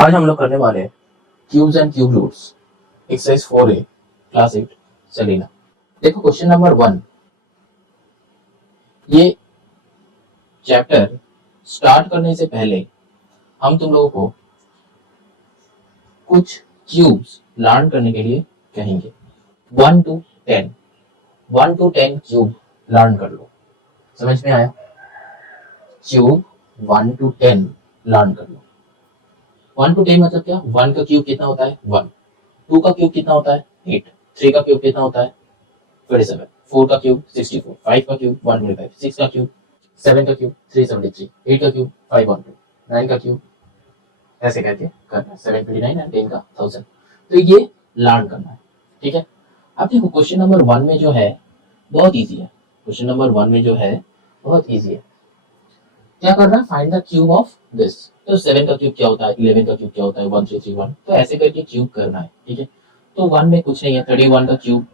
आज हम लोग करने वाले हैं cubes and cube roots, exercise 4A, class 8 Selina. देखो क्वेश्चन नंबर 1, ये चैप्टर स्टार्ट करने से पहले हम तुम लोगों को कुछ क्यूब्स लर्न करने के लिए कहेंगे। 1 to 10 क्यूब लर्न कर लो। समझ में आया? क्यूब 1 to 10 लर्न कर लो। 1 to 10 मतलब क्या? 1 का क्यूब कितना होता है? 1। 2 का क्यूब कितना होता है? 8। 3 का क्यूब कितना होता है? 27। 4 का क्यूब 64। 5 का क्यूब 125। 6 का क्यूब 7 का क्यूब 373। 8 का क्यूब 512। 9 का क्यूब ऐसे करके करना है 729 एंड 10 का 1000। तो ये लर्न करना है, ठीक है। अब देखो क्वेश्चन नंबर 1 में जो है बहुत इजी है। क्वेश्चन नंबर 1 में जो है बहुत इजी है। क्या करना है? Find the cube of this. तो 7 का क्यूब क्या होता है? 11 का क्यूब क्या होता है? 1331। तो ऐसे करके क्यूब करना है, ठीक है। तो 1 में कुछ नहीं है, 31 का क्यूब,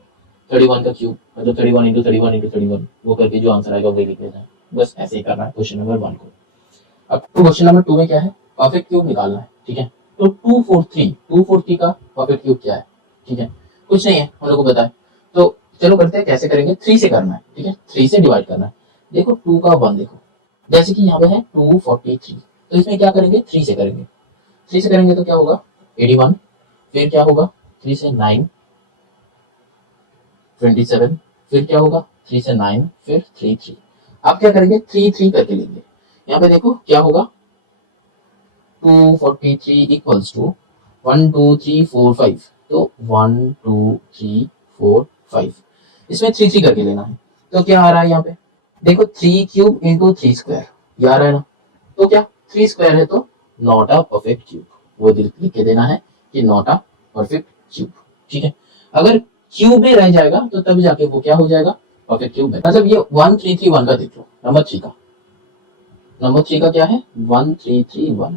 31 का क्यूब मतलब 31 इंटू 31 इंटू 31, वो करके जो आंसर आएगा वही लिख लेना है। बस ऐसे ही करना है क्वेश्चन नंबर 1 को। अब क्वेश्चन नंबर 2 में क्या है? परफेक्ट क्यूब निकालना है, ठीक है। तो 243 का परफेक्ट क्यूब क्या है? ठीक है, कुछ नहीं है, हम लोग को पता है। तो चलो करते हैं, कैसे करेंगे? 3 से करना है, ठीक है। 3 से डिवाइड करना है। देखो 2 का 1 देखो, जैसे कि यहाँ पे है 243, तो इसमें क्या करेंगे? 3 से करेंगे। 3 से करेंगे तो क्या होगा? 81। फिर क्या होगा? 3 से 9 27। फिर क्या होगा? 3 से 9 फिर 3। आप क्या करेंगे? 3 करके लेंगे। यहाँ पे देखो क्या होगा? 243 इक्वल्स टू 1 2 3 4 5। तो 1 2 3 4 5, इसमें 3 करके लेना है। तो क्या आ रहा है यहाँ पे? देखो 3 क्यूब इंटू 3 स्क्वायर, ये आ रहा है ना। तो क्या 3 स्क्वायर है तो नॉट अ परफेक्ट क्यूब, वो लिख के देना है कि नॉट अ परफेक्ट क्यूब, ठीक है। अगर क्यूब में रह जाएगा तो तब जाके वो क्या हो जाएगा? परफेक्ट क्यूब है। मतलब ये 1331 का देख लो, नंबर 3 का। नंबर 3 का क्या है? 1331।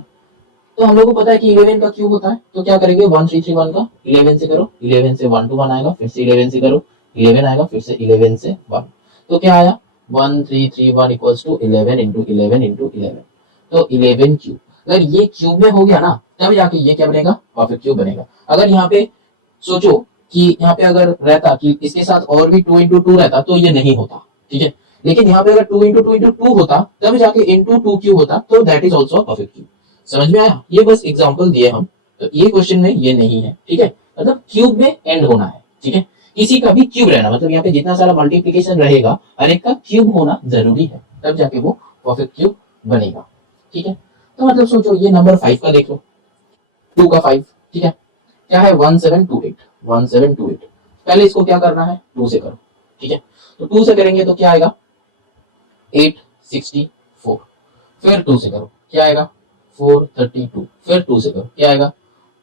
तो हम लोग को पता है कि 11 का क्यूब होता है। तो क्या करेंगे? 1331 का 11 से करो, 11 से 1 to 1 आएगा, फिर से 11 से करो, 11 आएगा, फिर से 11 से 1। तो क्या आया? 1331 इक्वल्स टू 11 इंटू 11 इंटू 11। तो 11 क्यूब। अगर ये क्यूब में हो गया ना, तब जाके ये क्या बनेगा? परफेक्ट क्यूब बनेगा। अगर यहाँ पे सोचो कि यहाँ पे अगर रहता कि इसके साथ और भी 2 इंटू 2 रहता तो ये नहीं होता, ठीक है। लेकिन यहाँ पे अगर 2 इंटू 2 इंटू 2 होता तब जाके इंटू 2 क्यूब होता, तो that is also perfect cube. समझ में आया? ये बस एग्जांपल दिए हम, तो ये क्वेश्चन में ये नहीं है, ठीक है। मतलब क्यूब में एंड होना है, ठीक है। किसी का भी क्यूब रहना मतलब यहाँ पे जितना सारा मल्टीप्लीकेशन रहेगा हर एक का क्यूब होना जरूरी है, तब जाके वो परफेक्ट क्यूब बनेगा, ठीक है। तो मतलब सोचो ये नंबर 5 का देख लो, 2 का 5, ठीक है। क्या है? 1728। पहले इसको क्या करना है? 2 से करो, ठीक है। तो 2 से करेंगे तो क्या आएगा? 864। फिर 2 से करो, क्या आएगा? 432। फिर 2 से करो, क्या आएगा?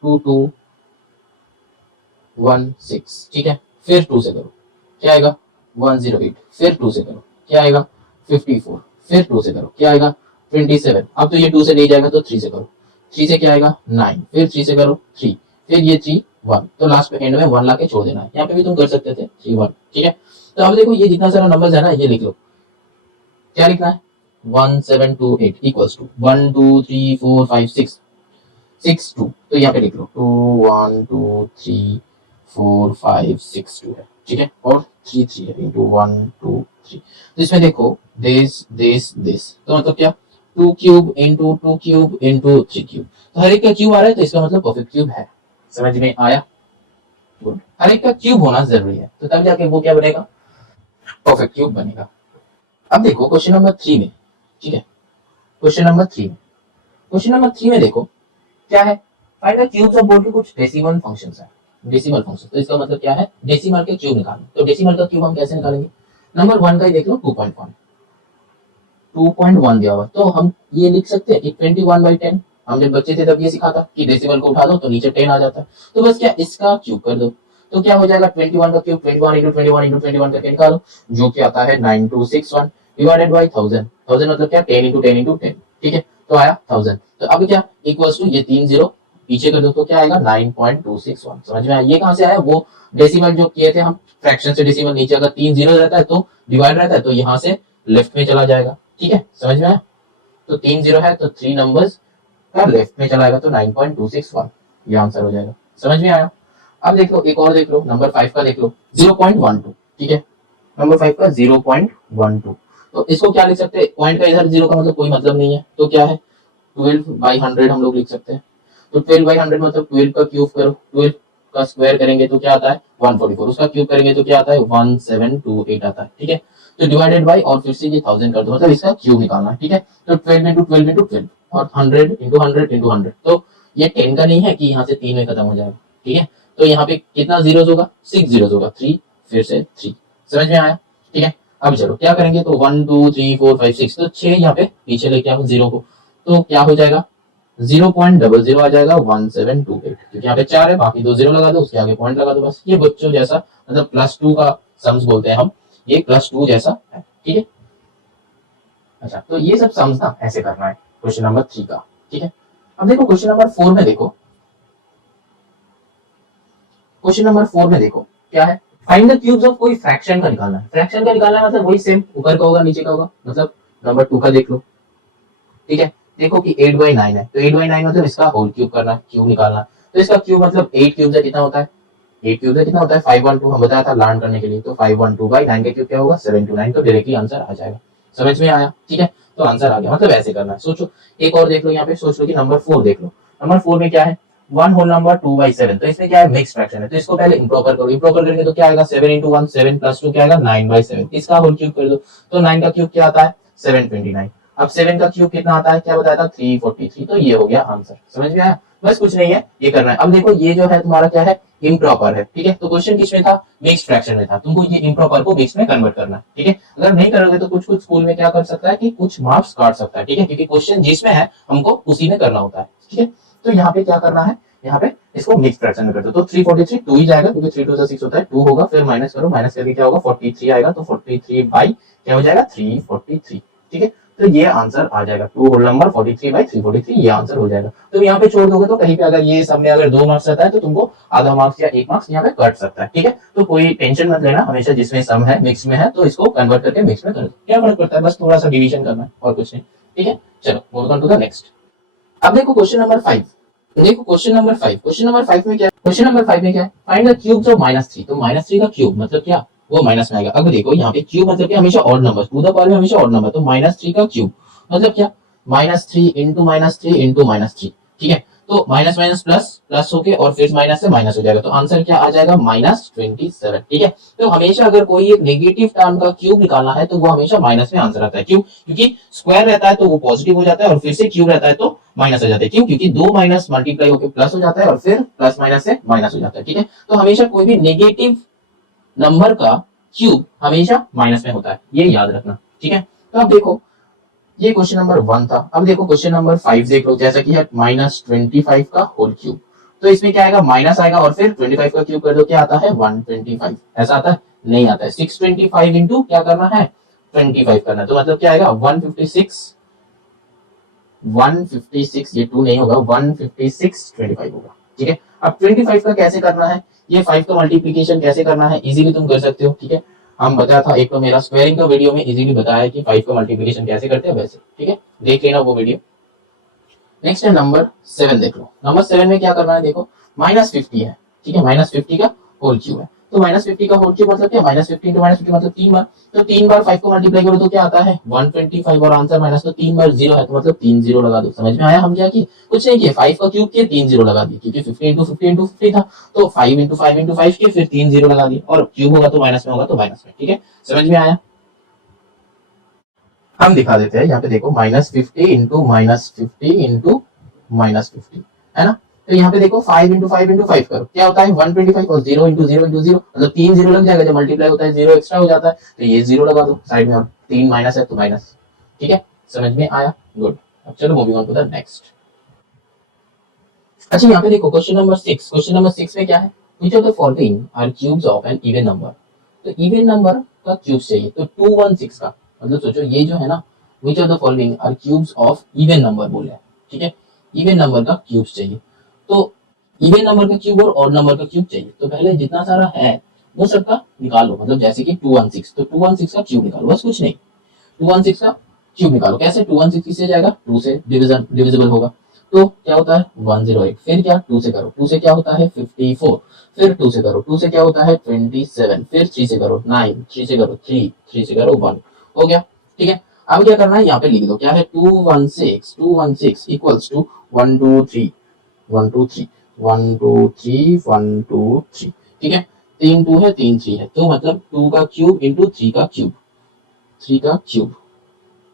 2216, ठीक है। फिर 2 से करो, क्या आएगा? 108। फिर 2 से करो, क्या आएगा? 54। फिर 2 से करो, क्या आएगा? 27। अब तो ये 2 से नहीं जाएगा तो 3 से करो, 3 से क्या आएगा? 9। फिर 3 से करो 3, फिर ये 3 1, तो लास्ट पे एंड में 1 ला के छोड़ देना है। यहाँ पे भी तुम कर सकते थे 3 1, ठीक है। तो अब देखो ये जितना सारा नंबर है ना, ये लिख लो। क्या लिखना है? 1728 इक्वल्स टू 1 2 3 4 5 6 6 2। तो यहाँ पे लिख लो 2 1 2 3 4 5 6 2 है, ठीक है। और 3 है इंटू 1 2 3। तो इसमें देखो दिस, तो मतलब क्या? 2 cube into 2 cube into 3 cube. तो हर एक का क्यूब आ रहा है, तो इसका मतलब परफेक्ट क्यूब है। समझ में आया? गुड। हर एक का क्यूब होना जरूरी है, तो तब जाके वो क्या बनेगा? परफेक्ट क्यूब बनेगा। अब देखो क्वेश्चन नंबर 3 में, ठीक है। क्वेश्चन नंबर 3 में देखो क्या है? Find the cubes of board के कुछ डेसिमल फंक्शंस है। डेसिमल फंक्शन, तो इसका मतलब क्या है? डेसिमल के क्यूब निकालना। तो डेसिमल का क्यूब हम कैसे निकालेंगे? नंबर 1 का ही देख लो, 2.1 दिया हुआ, तो हम ये लिख सकते हैं कि 21/10। हम जब बच्चे थे तब ये सिखा था कि डेसिमल को उठा दो तो नीचे 10 आ जाता है। तो बस क्या इसका क्यूब कर दो, तो क्या हो जाएगा? 21 का क्यूब 21 इंटू 21 इंटू 21 करके निकालो, जो कि आता है 9261 डिवाइडेड बाई 1000। 1000 मतलब क्या? 10 इंटू 10 इंटू 10, ठीक है। तो आया 1000। तो अब क्या इक्वल्स टू ये 3 जीरो पीछे कर दो तो क्या आएगा? 9.261। समझ में आया? ये कहां से आया? वो डेसिमल जो किए थे हम, फ्रैक्शन से डेसिमल नीचे अगर 3 जीरो रहता है तो डिवाइड रहता है, तो यहाँ से लेफ्ट में चला जाएगा, ठीक है। समझ में आया? तो 3 जीरो है तो 3 नंबर्स फिर लेफ्ट में चलाएगा तो 9.261, ये आंसर हो जाएगा। समझ में आया? अब देख लो एक और देख लो, नंबर 5 का देख लो 0.12, ठीक है, नंबर 5 का 0.12। तो इसको क्या लिख सकते हैं, पॉइंट का इधर जीरो का मतलब कोई मतलब नहीं है, तो क्या है 12/100 हम लोग लिख सकते हैं। तो 12/100 मतलब 12 का क्यूब करो, 12 का स्क्वायर करेंगे तो क्या आता है 144, उसका क्यूब करेंगे तो क्या आता है 1728 आता है, ठीक है। तो डिवाइडेड बाई और फिर से ये 1000 कर दो, मतलब इसका क्यूब निकालना है, ठीक है। तो 12 इंटू 12 इंटू 12 और 100 इंटू 100 इंटू 100, तो ये 10 का नहीं है कि यहाँ से 3 में खत्म हो जाएगा, ठीक है। तो यहाँ पे कितना जीरोस होगा, 6 जीरोस होगा, 3 फिर से 3। समझ में आया? ठीक है। अब चलो क्या करेंगे, तो 1 2 3 4 5 6, तो 6 यहाँ पे पीछे लेके आओ जीरो को, तो क्या हो जाएगा 0.00 आ जाएगा 1728, क्योंकि यहाँ पे 4 है, बाकी 2 जीरो लगा दो, उसके आगे पॉइंट लगा दो, बस। ये बच्चों जैसा मतलब +2 का सम्स बोलते हैं हम, ये +2 जैसा है, ठीक है। अच्छा, तो ये सब सम्स ना ऐसे करना है क्वेश्चन नंबर 3 का, ठीक है। अब देखो क्वेश्चन नंबर 4 में देखो, क्वेश्चन नंबर 4 में देखो क्या है, फाइंड द क्यूब्स ऑफ कोई फ्रैक्शन का निकालना है। फ्रैक्शन का निकालना है मतलब वही सेम, ऊपर का होगा नीचे का होगा, मतलब नंबर 2 का देख लो, ठीक है। देखो कि 8/9 है, तो 8/9 मतलब इसका होल क्यूब करना है, क्यूब निकालना है। तो इसका क्यूब मतलब 8 क्यूब से कितना होता है, 8 क्यूब से कितना होता है 512, हम बताया था लर्न करने के लिए। तो 512/9 का क्यूब क्या होगा 729, तो डायरेक्टली आंसर आ जाएगा। समझ में आया? ठीक है, तो आंसर आ गया, मतलब ऐसे करना है। सोचो एक और देख लो, यहाँ पे सोच लो कि नंबर 4 देख लो, नंबर 4 में क्या है 1 होल नंबर 2/7, तो इसमें क्या है मिक्स फ्रैक्शन है, तो इसको पहले इम्प्रॉपर करो, इम्प्रॉपर करेंगे तो क्या आएगा 7 इंटू 1 7 प्लस 2 क्या आएगा 9/7, इसका होल क्यूब कर दो, तो 9 का क्यूब क्या आता है 729। अब 7 का क्यूब कितना आता है, क्या बताया था 343, तो ये हो गया आंसर। समझ में आया? बस कुछ नहीं है, ये करना है। अब देखो ये जो है तुम्हारा क्या है इम्प्रॉपर है, ठीक है। तो क्वेश्चन किसमें था, मिक्स फ्रैक्शन में था, तुमको ये इम्प्रॉपर को मिक्स में कन्वर्ट करना है, ठीक है। अगर नहीं करोगे तो कुछ कुछ स्कूल में क्या कर सकता है कि कुछ मार्क्स काट सकता है, ठीक है, क्योंकि क्वेश्चन जिसमें है हमको उसी में करना होता है, ठीक है। तो यहाँ पे क्या करना है, यहाँ पे इसको मिक्स फ्रैक्शन में कर दो, तो 343 2 ही जाएगा, क्योंकि 3 2 6 होता है, 2 होगा, फिर माइनस करो, माइनस करके क्या होगा 43 आएगा, तो 43 बाई क्या हो जाएगा 343, ठीक है। तो ये आंसर आ जाएगा 2 होल नंबर 43/343, ये आंसर हो जाएगा। तुम यहाँ पे छोड़ दोगे तो कहीं पे अगर ये सब में अगर 2 मार्क्स रहता है तो तुमको आधा मार्क्स या 1 मार्क्स यहाँ पे कट सकता है, ठीक है। तो कोई टेंशन मत लेना, हमेशा जिसमें सम है मिक्स में है तो इसको कन्वर्ट करके मिक्स में कर दो, क्या फर्क पड़ता है, बस थोड़ा सा डिवीजन करना है और कुछ नहीं, ठीक है। चलो move on to the next. अब देखो क्वेश्चन नंबर 5, देखो क्वेश्चन नंबर 5, क्वेश्चन नंबर 5 में क्या है, क्वेश्चन नंबर 5 में क्या है फाइंड द क्यूब्स ऑफ -3, तो -3 का क्यूब मतलब क्या वो माइनस में आएगा। अब देखो यहाँ पे क्यूब मतलब क्या हमेशा odd number, to the power में हमेशा ऑड नंबर, तो -3 का क्यूब मतलब क्या -3 इंटू -3 इंटू -3, ठीक है। तो माइनस माइनस प्लस प्लस होके और फिर माइनस से माइनस हो जाएगा, तो आंसर क्या आ जाएगा -27, ठीक है। तो हमेशा अगर कोई एक नेगेटिव टर्म का क्यूब निकालना है तो वो हमेशा माइनस में आंसर आता है, क्यों, क्योंकि स्क्वायर रहता है तो वो पॉजिटिव हो जाता है और फिर से क्यूब रहता है तो माइनस हो जाता है, क्यों, क्योंकि 2 माइनस मल्टीप्लाई होकर प्लस हो जाता है और फिर प्लस माइनस से माइनस हो जाता है, ठीक है। तो हमेशा कोई भी नेगेटिव नंबर का क्यूब हमेशा माइनस में होता है, ये याद रखना, ठीक है। तो अब देखो ये क्वेश्चन नंबर 1 था। अब देखो क्वेश्चन नंबर 5 देख लो, जैसा कि है -25 का होल क्यूब, तो इसमें क्या आएगा माइनस आएगा और फिर 25 का क्यूब कर दो, क्या आता है 125, ऐसा आता है नहीं आता है, 625 इंटू क्या करना है 25 करना है, तो मतलब क्या आएगा 156, 156, ये 2 नहीं होगा 156 25 होगा, ठीक है। अब 25 का कैसे करना है, ये 5 का मल्टीप्लीकेशन कैसे करना है इजीली तुम कर सकते हो, ठीक है। हम बताया था एक तो मेरा स्क्वायरिंग का वीडियो में इजीली बताया है कि 5 का मल्टीप्लीकेशन कैसे करते हैं वैसे, ठीक है, देख लेना वो वीडियो। नेक्स्ट है नंबर 7 देख लो, नंबर 7 में क्या करना है, देखो -50 है, ठीक है, -50 का होल क्यूब है, तो -50 का होल क्यूब मतलब क्या -50 इंटू -50 मतलब 3 बार, तो 3 बार 5 को मल्टीप्लाई करो तो क्या आता है 125 और आंसर माइनस, तो 3 बार 0 है तो मतलब 3 0 लगा दो। समझ में आया हम क्या किए, कुछ नहीं किए, 5 का क्यूब किए 3 0 लगा दिए, क्योंकि 50 इंटू 50 इंटू 50 था, तो 5 इंटू 5 इंटू 5 किए फिर 3 0 लगा दिए, और क्यूब होगा तो माइनस में होगा तो माइनस में, ठीक है। समझ में आया? हम दिखा देते हैं यहाँ पे, देखो -50 इंटू -50 इंटू -50 है ना, तो यहाँ पे देखो 5 इंटू 5 इंटू 5 करो, क्या होता है 125, और 0 इंटू 0 इंटू 0 मतलब 3 0 लग जाएगा, जब मल्टीप्लाई होता है 0 एक्स्ट्रा हो जाता है, तो ये 0 लगा दो साइड में, और 3 माइनस है तो माइनस, ठीक है। समझ में आया? गुड। अब चलो moving on to the next. अच्छा यहाँ पे देखो क्वेश्चन नंबर 6, क्वेश्चन नंबर 6 में क्या है, which of the following are cubes of an even number, तो इवन नंबर का क्यूब चाहिए, तो 216 का मतलब सोचो ये जो है ना, which of the following are cubes of even number बोल रहे हैं, ठीक है, इवन नंबर का क्यूब चाहिए। तो इवन नंबर का क्यूब और ऑड नंबर का क्यूब चाहिए, तो पहले जितना सारा है वो सबका निकालो, मतलब जैसे कि 216, तो 216 का क्यूब निकालो, बस कुछ नहीं, 216 का क्यूब निकालो, कैसे 216 किससे जाएगा 2 से डिविजिबल होगा, तो क्या होता है 108। फिर क्या 2 से करो, 2 से क्या होता है 54। फिर 2 से करो, 2 से क्या होता है 27। फिर 3 से करो 9, 3 से करो 3, 3 से करो 1। हो गया, ठीक है। अब क्या करना है, यहाँ पे लिख दो क्या है 216 इक्वल्स टू 123 123 123 123। ठीक है, 3 2 है 3 3 है, तो मतलब 2 का क्यूब इंटू 3 का क्यूब, 3 का क्यूब।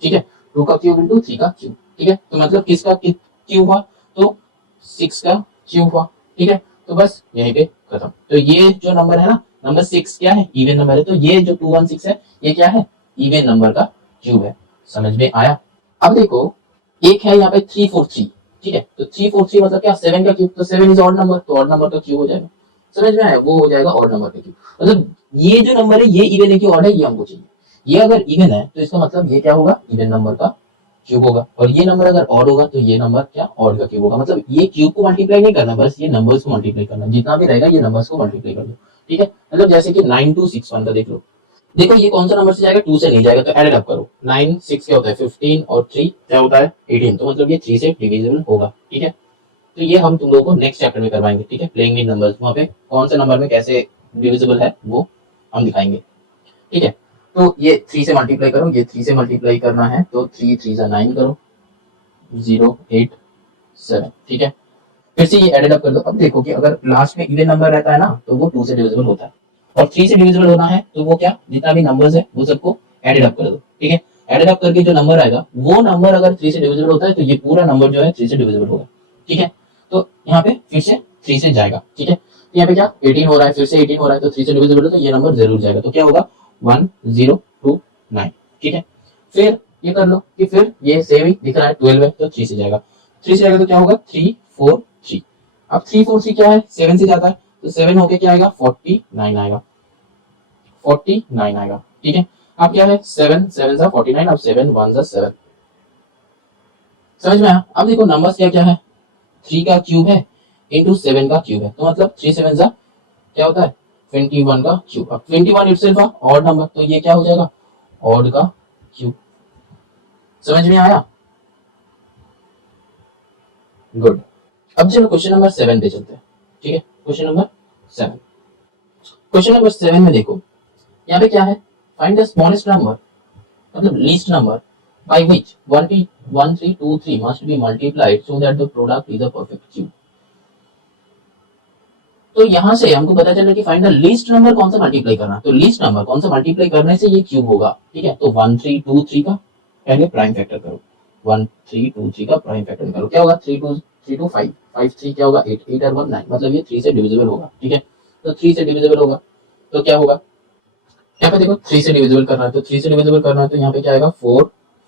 ठीक है, 2 का क्यूब इंटू 3 का क्यूब। ठीक है, तो मतलब किसका क्यूब हुआ, तो 6 का क्यूब हुआ। ठीक है, तो बस यहीं पे खत्म। तो ये जो नंबर है ना, नंबर 6 क्या है, इवन नंबर है। तो ये जो 216 है ये क्या है, इवन नंबर का क्यूब है। समझ में आया। अब देखो, एक है यहाँ पे 343। ठीक है, तो 343 मतलब क्या, 7 का क्यूब। तो 7 इज ऑड नंबर, तो ऑड नंबर का क्यूब हो जाएगा। समझ में आया, वो हो जाएगा ऑड नंबर का क्यूब। मतलब ये जो नंबर है ये इवन है कि ऑड है, ये हमको चाहिए। ये अगर इवन है तो इसका मतलब ये क्या होगा, इवन नंबर का क्यूब होगा। और ये नंबर अगर ऑड होगा तो ये नंबर क्या, ऑड का क्यूब होगा। मतलब ये क्यूब को मल्टीप्लाई नहीं करना, बस ये नंबर्स को मल्टीप्लाई करना, जितना भी रहेगा ये नंबर्स को मल्टीप्लाई कर दो। ठीक है, मतलब जैसे कि 9261 का देख लो। देखो ये कौन सा नंबर से जाएगा, 2 से नहीं जाएगा, तो एडेड अप करो। 9 6 क्या होता है 15 और 3 क्या होता है 18, तो मतलब ये 3 से डिविजिबल होगा। ठीक है, तो ये हम तुम लोगों को नेक्स्ट चैप्टर में करवाएंगे। ठीक है, प्लेइंग विद नंबर्स, वहां पे कौन से नंबर में कैसे डिविजिबल है वो हम दिखाएंगे। ठीक है, तो ये 3 से मल्टीप्लाई करो, ये 3 से मल्टीप्लाई करना है, तो 3 3 जा 9 करो, 087। ठीक है, फिर से ये एडेड अप कर दो। अब देखो कि अगर लास्ट में इवन नंबर रहता है ना, तो वो 2 से डिविजिबल होता है, और 3 से डिविजिबल होना है तो वो क्या, जितना भी नंबर्स है वो सबको एडेड अप कर दो। ठीक है, एडेड अप करके जो नंबर आएगा, वो नंबर अगर 3 से डिविजिबल होता है तो ये पूरा नंबर जो है 3 से डिविजिबल होगा। ठीक है, तो यहाँ पे फिर से 3 से जाएगा। ठीक है, तो यहाँ पे क्या 18 हो रहा है, फिर से 18 हो रहा है, तो 3 से डिविजिबल है तो ये नंबर जरूर जाएगा। तो क्या होगा 1029। ठीक है, फिर ये कर लो कि फिर ये सेम ही दिख रहा है 12 है, तो 3 से जाएगा। 3 से जाएगा तो क्या होगा 343। अब 343 क्या है, 7 से जाता है, तो 7 होके क्या आएगा 49 आएगा, 49 आएगा। ठीक है, अब क्या है 7 7 सा 49, अब 7 1 सा 7। समझ में आया। अब देखो नंबर्स क्या क्या है, 3 का क्यूब है इंटू 7 का क्यूब है, तो मतलब 3 7 सा क्या होता है 21 का क्यूब। अब 21 इटसेल्फ ऑड नंबर, तो ये क्या हो जाएगा ऑड का क्यूब। समझ में आया, गुड। अब चलो क्वेश्चन नंबर 7 पे चलते हैं। ठीक है, क्वेश्चन नंबर 7। क्वेश्चन नंबर 7 में देखो यहाँ पे क्या है, फाइंड द स्मॉलेस्ट नंबर, मतलब least number by which 1323 must be multiplied so that the product is a perfect cube। तो यहां से हमको पता चला कि फाइंड द लीस्ट नंबर कौन सा मल्टीप्लाई करना है, तो लीस्ट नंबर कौन सा मल्टीप्लाई करने से ये क्यूब होगा। ठीक है, तो 1323 का पहले प्राइम फैक्टर करो, 1323 का प्राइम फैक्टर निकालो, क्या होगा 3 2 5 5 3 क्या होगा 8 8 और 1 9, मतलब ये 3 से डिविजिबल होगा। ठीक है, तो 3 से डिविजिबल होगा तो क्या होगा, यहाँ पे देखो 3 से डिविजिबल करना है, तो 3 से डिविजिबल करना है तो यहाँ पे क्या आएगा 4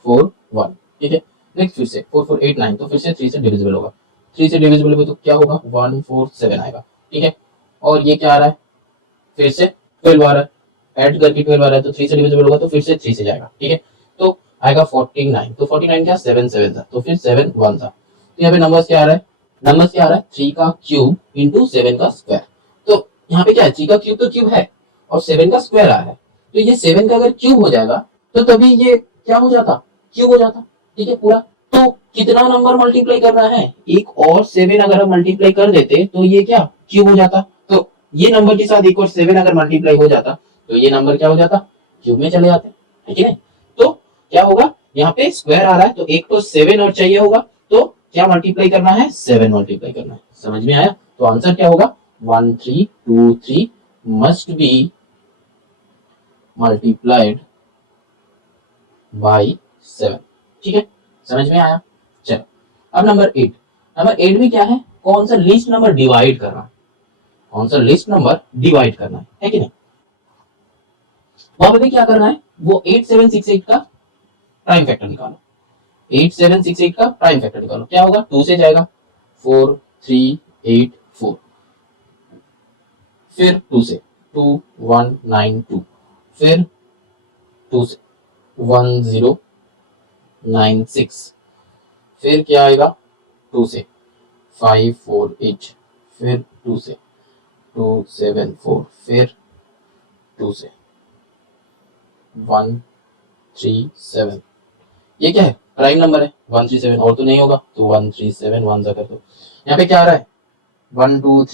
4 1। ठीक है, नेक्स्ट फिर से 4 4 8 9, तो फिर से 3 से डिविजिबल होगा। 3 से डिविजिबल होगा तो क्या होगा 1 4 7 आएगा। ठीक है, और ये क्या आ रहा है फिर से 12 आ रहा है, ऐड करके 12 आ रहा है, तो 3 से डिविजिबल होगा तो फिर से 3 से जाएगा। ठीक है, तो आएगा 49, तो 49 क्या 7 7 था, तो फिर 7 1 था, तो यहाँ पे नंबर्स क्या आ रहा है, नंबर्स क्या आ रहा है 3 का क्यूब इंटू 7 का स्क्वायर। तो यहाँ पे क्या है 3 का क्यूब तो क्यूब है और 7 का स्क्वायर आ रहा है, तो ये 7 का अगर क्यूब हो जाएगा तो तभी ये क्या हो जाता क्यूब हो जाता। ठीक है, पूरा तो कितना नंबर मल्टीप्लाई करना है, एक और 7 अगर हम मल्टीप्लाई कर देते तो ये क्या क्यूब हो जाता। तो ये नंबर के साथ एक और 7 अगर मल्टीप्लाई हो जाता तो ये नंबर क्या हो जाता क्यूब में चले जाते, है कि नहीं। तो क्या होगा यहाँ पे स्क्वायर आ रहा है तो एक तो 7 और चाहिए होगा, तो क्या मल्टीप्लाई करना है 7 मल्टीप्लाई करना है। समझ में आया, तो आंसर क्या होगा 1323 मस्ट बी मल्टीप्लाइड बाई 7। ठीक है, समझ में आया। चलो अब नंबर 8। नंबर 8 में क्या है, कौन सा लिस्ट नंबर डिवाइड करना है, कौन सा लिस्ट नंबर डिवाइड करना है कि नहीं। वहां पे क्या करना है, वो 8768 का प्राइम फैक्टर निकालो, 8768 का प्राइम फैक्टर निकालो, क्या होगा 2 से जाएगा 4384, फिर 2 से 2192, फिर 2 से 1096, फिर क्या आएगा 2 से 548, फिर 2 से 274, फिर 2 से 137। ये क्या है प्राइम नंबर है 137, और तो नहीं होगा, तो 137 वन जा कर दो। यहाँ पे क्या आ रहा है 1 2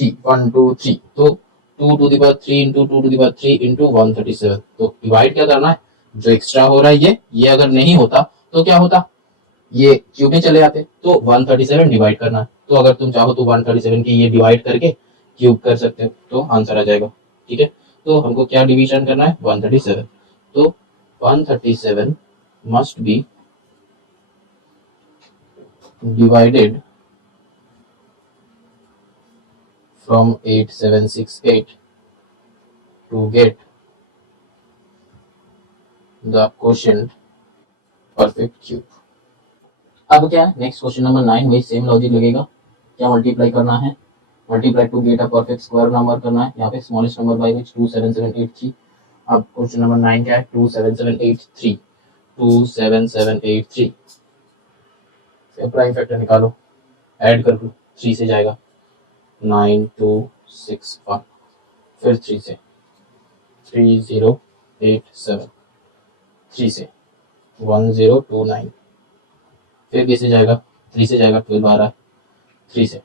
3 तो 2 to the power 3 into 2 to the power 3 into 137। तो डिवाइड क्या करना है, जो एक्स्ट्रा हो रहा है ये अगर नहीं होता तो क्या होता, ये क्यूब में चले आते, तो 137 डिवाइड करना है। तो अगर तुम चाहो तो 137 की ये डिवाइड करके क्यूब कर सकते हो, तो आंसर आ जाएगा। ठीक है, तो हमको क्या डिवीजन करना है 137, तो 137 must be divided from 8768 to get the quotient perfect cube। अब क्या है नेक्स्ट क्वेश्चन नंबर 9, वही सेम लॉजिक लगेगा। क्या मल्टीप्लाई करना है, multiply to get a perfect square number करना है, यहाँ पे स्मॉलेस्ट नंबर बाय विच 27783। अब क्वेश्चन नंबर 9 क्या है 27783, 27783 से प्राइम फैक्टर निकालो, ऐड कर लो, 3 से जाएगा 9261, फिर 3 से 3087, 3 से 1029, फिर किससे जाएगा 3 से जाएगा 12 आ रहा है, 3 से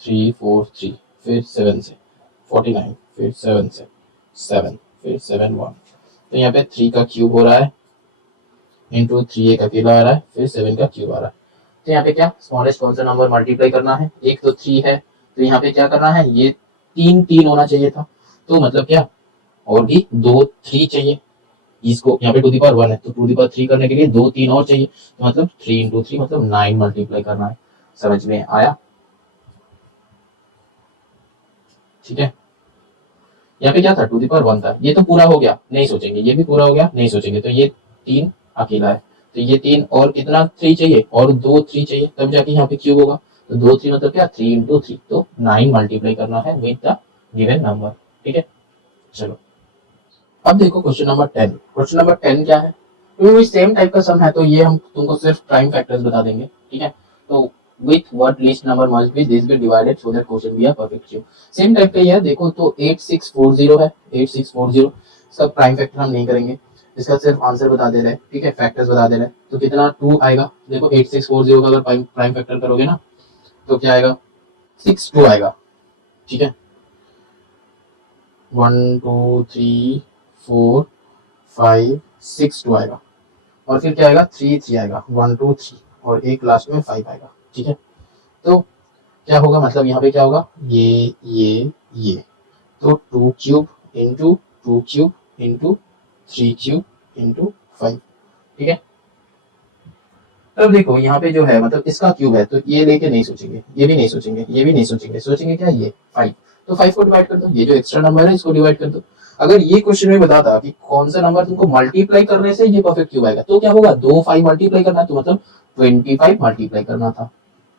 343, फिर 7 से 49, फिर 7 से 7, फिर 71। तो यहाँ पे 3 का क्यूब हो रहा है इंटू 3 एक अकेला आ रहा है, फिर 7 का क्यूब आ रहा है। तो यहाँ पे क्या स्मॉलेस्ट कौन सा नंबर मल्टीप्लाई करना है, एक तो 3 है, तो यहाँ पे क्या करना है, ये 3 होना चाहिए था, तो मतलब क्या और भी 2 3 चाहिए, इसको यहाँ पे टू दी पावर 1 है, तो टू दी पावर 3 करने के लिए 2 3 और चाहिए, तो मतलब 3 इंटू 3 मतलब 9 मल्टीप्लाई करना है। समझ में आया? ठीक है, यहाँ पे क्या था टू दी पावर 1 था, ये तो पूरा हो गया नहीं सोचेंगे, ये भी पूरा हो गया नहीं सोचेंगे, तो ये 3 अकेला है, तो ये 3 और कितना 3 चाहिए, और 2 3 चाहिए, तब जाके यहाँ पे क्यूब होगा, तो 2 3 मतलब क्या 3 इंटू 3, तो 9 मल्टीप्लाई करना है विद द गिवन नंबर। ठीक है, चलो अब देखो क्वेश्चन नंबर 10। क्वेश्चन नंबर 10 क्या है, क्योंकि सेम टाइप का सम है तो ये हम तुमको सिर्फ प्राइम फैक्टर्स बता देंगे। ठीक है, तो with what least number must be this be divided so that question be a perfect cube. Same type का ये है, देखो तो 8640 है, 8640 सब प्राइम फैक्टर हम नहीं करेंगे, इसका सिर्फ आंसर बता दे रहे हैं। ठीक है, फैक्टर्स बता दे रहे हैं, तो कितना 2 आएगा, देखो 8640 का अगर प्राइम फैक्टर करोगे ना तो क्या आएगा 62 आएगा। ठीक है, 1 2 3 4 5 6 2 आएगा, और फिर क्या आएगा 3 3 आएगा, 1 2 3 और एक लास्ट में 5 आएगा। ठीक है, तो क्या होगा मतलब यहाँ पे क्या होगा ये तो 2 cube into 2 cube into 3 cube into 5। ठीक है, तब देखो यहाँ पे जो है मतलब इसका क्यूब है, तो ये लेके नहीं सोचेंगे, ये भी नहीं सोचेंगे, ये भी नहीं सोचेंगे, सोचेंगे क्या ये 5, तो 5 को डिवाइड कर दो, ये जो एक्स्ट्रा नंबर है इसको डिवाइड कर दो। अगर ये क्वेश्चन में बताता कि कौन सा नंबर तुमको मल्टीप्लाई करने से ये परफेक्ट क्यूब आएगा, तो क्या होगा 2 5 मल्टीप्लाई करना, तो मतलब 25 मल्टीप्लाई करना था।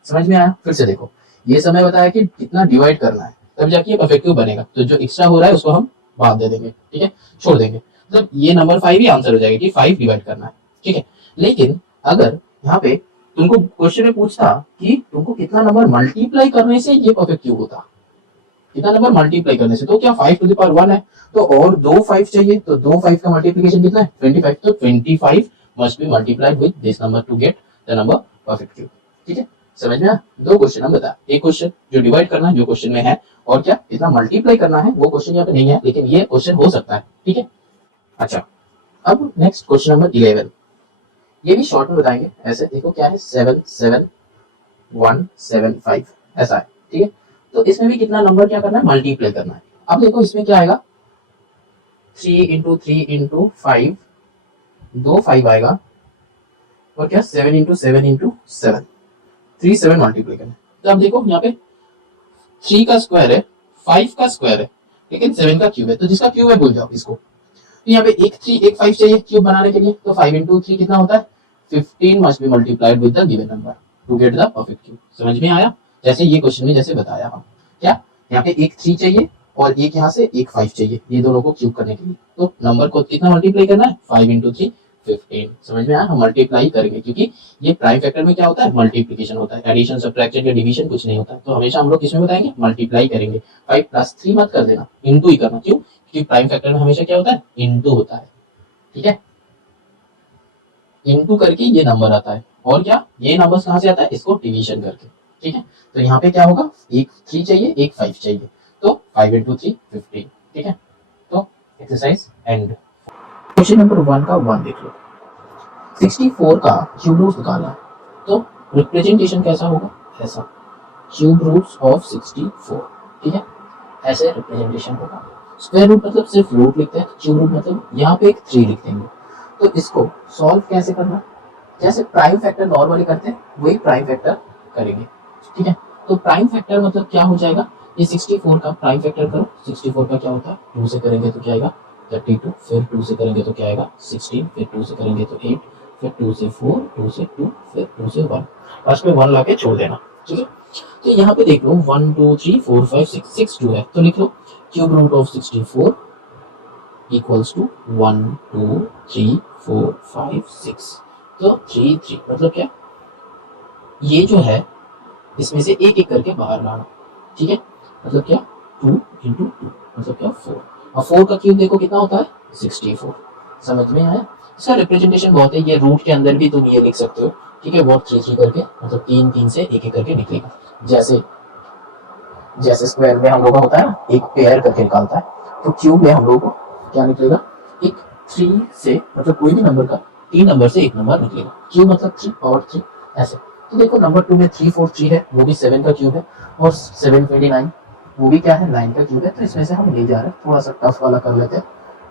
समझ में आया? फिर से देखो, ये समय बताया कि कितना डिवाइड करना है, तब जाके ये परफेक्ट क्यूब बनेगा, तो जो एक्स्ट्रा हो रहा है उसको हम बाद दे देंगे। ठीक है, छोड़ देंगे, मतलब ये नंबर 5 ही आंसर हो जाएगा कि 5 डिवाइड करना है। ठीक है, लेकिन अगर यहाँ पे तुमको क्वेश्चन में पूछता कि तुमको कितना नंबर मल्टीप्लाई करने से ये परफेक्ट क्यूब होता, कितना नंबर मल्टीप्लाई करने से, तो क्या 5 टू द पावर 1 है, तो और 2 5 चाहिए, तो 2 5 का मल्टीप्लिकेशन कितना है 25, तो 25 must be multiplied with this number to get the number perfect cube. ठीक है, समझ में आया? दो क्वेश्चन हम बता, एक क्वेश्चन जो डिवाइड करना है जो क्वेश्चन में है, और क्या कितना मल्टीप्लाई करना है वो क्वेश्चन यहाँ पे नहीं है, लेकिन ये क्वेश्चन हो सकता है। ठीक है, अच्छा अब नेक्स्ट क्वेश्चन नंबर 11, ये भी शॉर्ट में बताएंगे। ऐसे देखो क्या है 77175 ऐसा है। ठीक है, तो इसमें भी कितना नंबर क्या करना है मल्टीप्लाई करना है। अब देखो इसमें क्या आएगा 3 इंटू 3 इंटू 5, 2 5 आएगा, और क्या 7 इंटू 7 इंटू 7, 3 7 मल्टीप्लाई करना है। तो अब देखो यहाँ पे 3 का स्क्वायर है, 5 का स्क्वायर है, लेकिन 7 का क्यूब है, तो जिसका क्यूब है भूल जाओ इसको। तो यहाँ पे एक 3 एक 5 चाहिए क्यूब बनाने के लिए, तो 5 इंटू 3 कितना होता है 15 must be multiplied with the given number to get the perfect cube. समझ में आया? जैसे ये क्वेश्चन में जैसे बताया हम, क्या यहाँ पे एक 3 चाहिए और एक यहाँ से एक 5 चाहिए, ये दोनों को क्यूब करने के लिए, तो नंबर को कितना मल्टीप्लाई करना है 5 इंटू 3 15। समझ में आया? हम मल्टीप्लाई करेंगे, क्योंकि ये प्राइम फैक्टर में क्या होता है मल्टीप्लिकेशन होता है, एडिशन सब्ट्रैक्शन या डिवीजन कुछ नहीं होता है, तो हमेशा हम लोग किसमें बताएंगे मल्टीप्लाई करेंगे। 5 प्लस 3 मत कर देना, इंटू ही करना, क्यों? क्योंकि प्राइम फैक्टर में हमेशा क्या होता है इंटू होता है। ठीक है, इंटू करके ये नंबर आता है, और क्या ये नंबर्स कहाँ से आता है, इसको डिवीजन करके, ठीक है। तो यहाँ पे क्या होगा, एक 3 चाहिए, एक 5 चाहिए, तो 5 इंटू 3 15, ठीक है। तो एक्सरसाइज एंड। क्वेश्चन नंबर 1 का 1 देख लो, 64 का क्यूब रूट निकालना है, तो रिप्रेजेंटेशन कैसा होगा, ऐसा क्यूब रूट्स ऑफ 64, ठीक है, ऐसे रिप्रेजेंटेशन होगा। स्क्वायर रूट मतलब सिर्फ रूट लिखते हैं, क्यूब रूट मतलब यहाँ पे एक 3 लिख देंगे। तो इसको सॉल्व कैसे करना, जैसे प्राइम फैक्टर नॉर्मली करते हैं वही प्राइम फैक्टर करेंगे, ठीक है। तो प्राइम फैक्टर मतलब क्या हो जाएगा, ये 64 का प्राइम फैक्टर करो, 64 का क्या होता है, 2 से करेंगे तो क्या आएगा 32, फिर 2 से करेंगे तो क्या आएगा 16, फिर 2 से करेंगे तो 8, फिर 2 से 4, 2 से 2, फिर 2 से 1, लास्ट में 1 लाके छोड़ देना, ठीक है। तो यहाँ पे देख लो 1 2 3 4 5 6 6 2 है, तो लिख लो cube root of 64 equals to 1 2 3 4 5 6, तो 3 3 मतलब क्या, ये जो है इसमें से एक एक करके बाहर लाना, ठीक है। मतलब क्या 2 इंटू 2 मतलब क्या 4, और 4 का क्यूब देखो कितना होता है 64, समझ में आया। इसका रिप्रेजेंटेशन बहुत है, ये रूट के अंदर भी तुम ये लिख सकते हो, ठीक है, वॉट 3 3 करके मतलब 3 3 से एक एक करके निकलेगा, जैसे जैसे स्क्वायर में हम लोग का होता है ना एक पेयर करके निकालता है, तो क्यूब में हम लोग को क्या निकलेगा, एक 3 से मतलब कोई भी नंबर का 3 नंबर से एक नंबर निकलेगा, क्यूब मतलब 3 पावर 3 ऐसे। तो देखो नंबर 2 में 3 4 3 है, वो भी 7 का क्यूब है, और 7 29 वो भी क्या है 9 का क्यूब है, तो इसमें से हम ले जा रहे हैं, थोड़ा सा टफ वाला कर लेते हैं।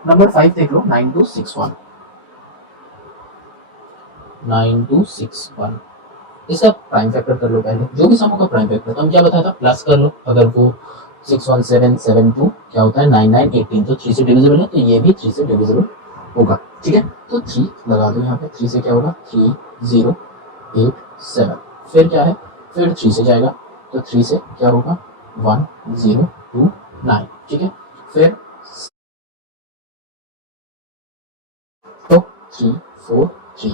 नंबर 5 देख लो 9261, 9261, इसका प्राइम फैक्टर कर लो पहले, जो भी सम होगा प्राइम फैक्टर, तो हम क्या बताया था प्लस कर लो, अगर वो 61772 क्या होता है 9918, तो 3 से डिविजिबल है, तो ये भी 3 से डिविजिबल होगा, ठीक है। तो 3 लगा दो यहाँ पे, 3 से क्या होगा 3087, फिर क्या है, फिर 3 से जाएगा, तो 3 से क्या होगा 1029, ठीक है। फिर तो 3 4 3,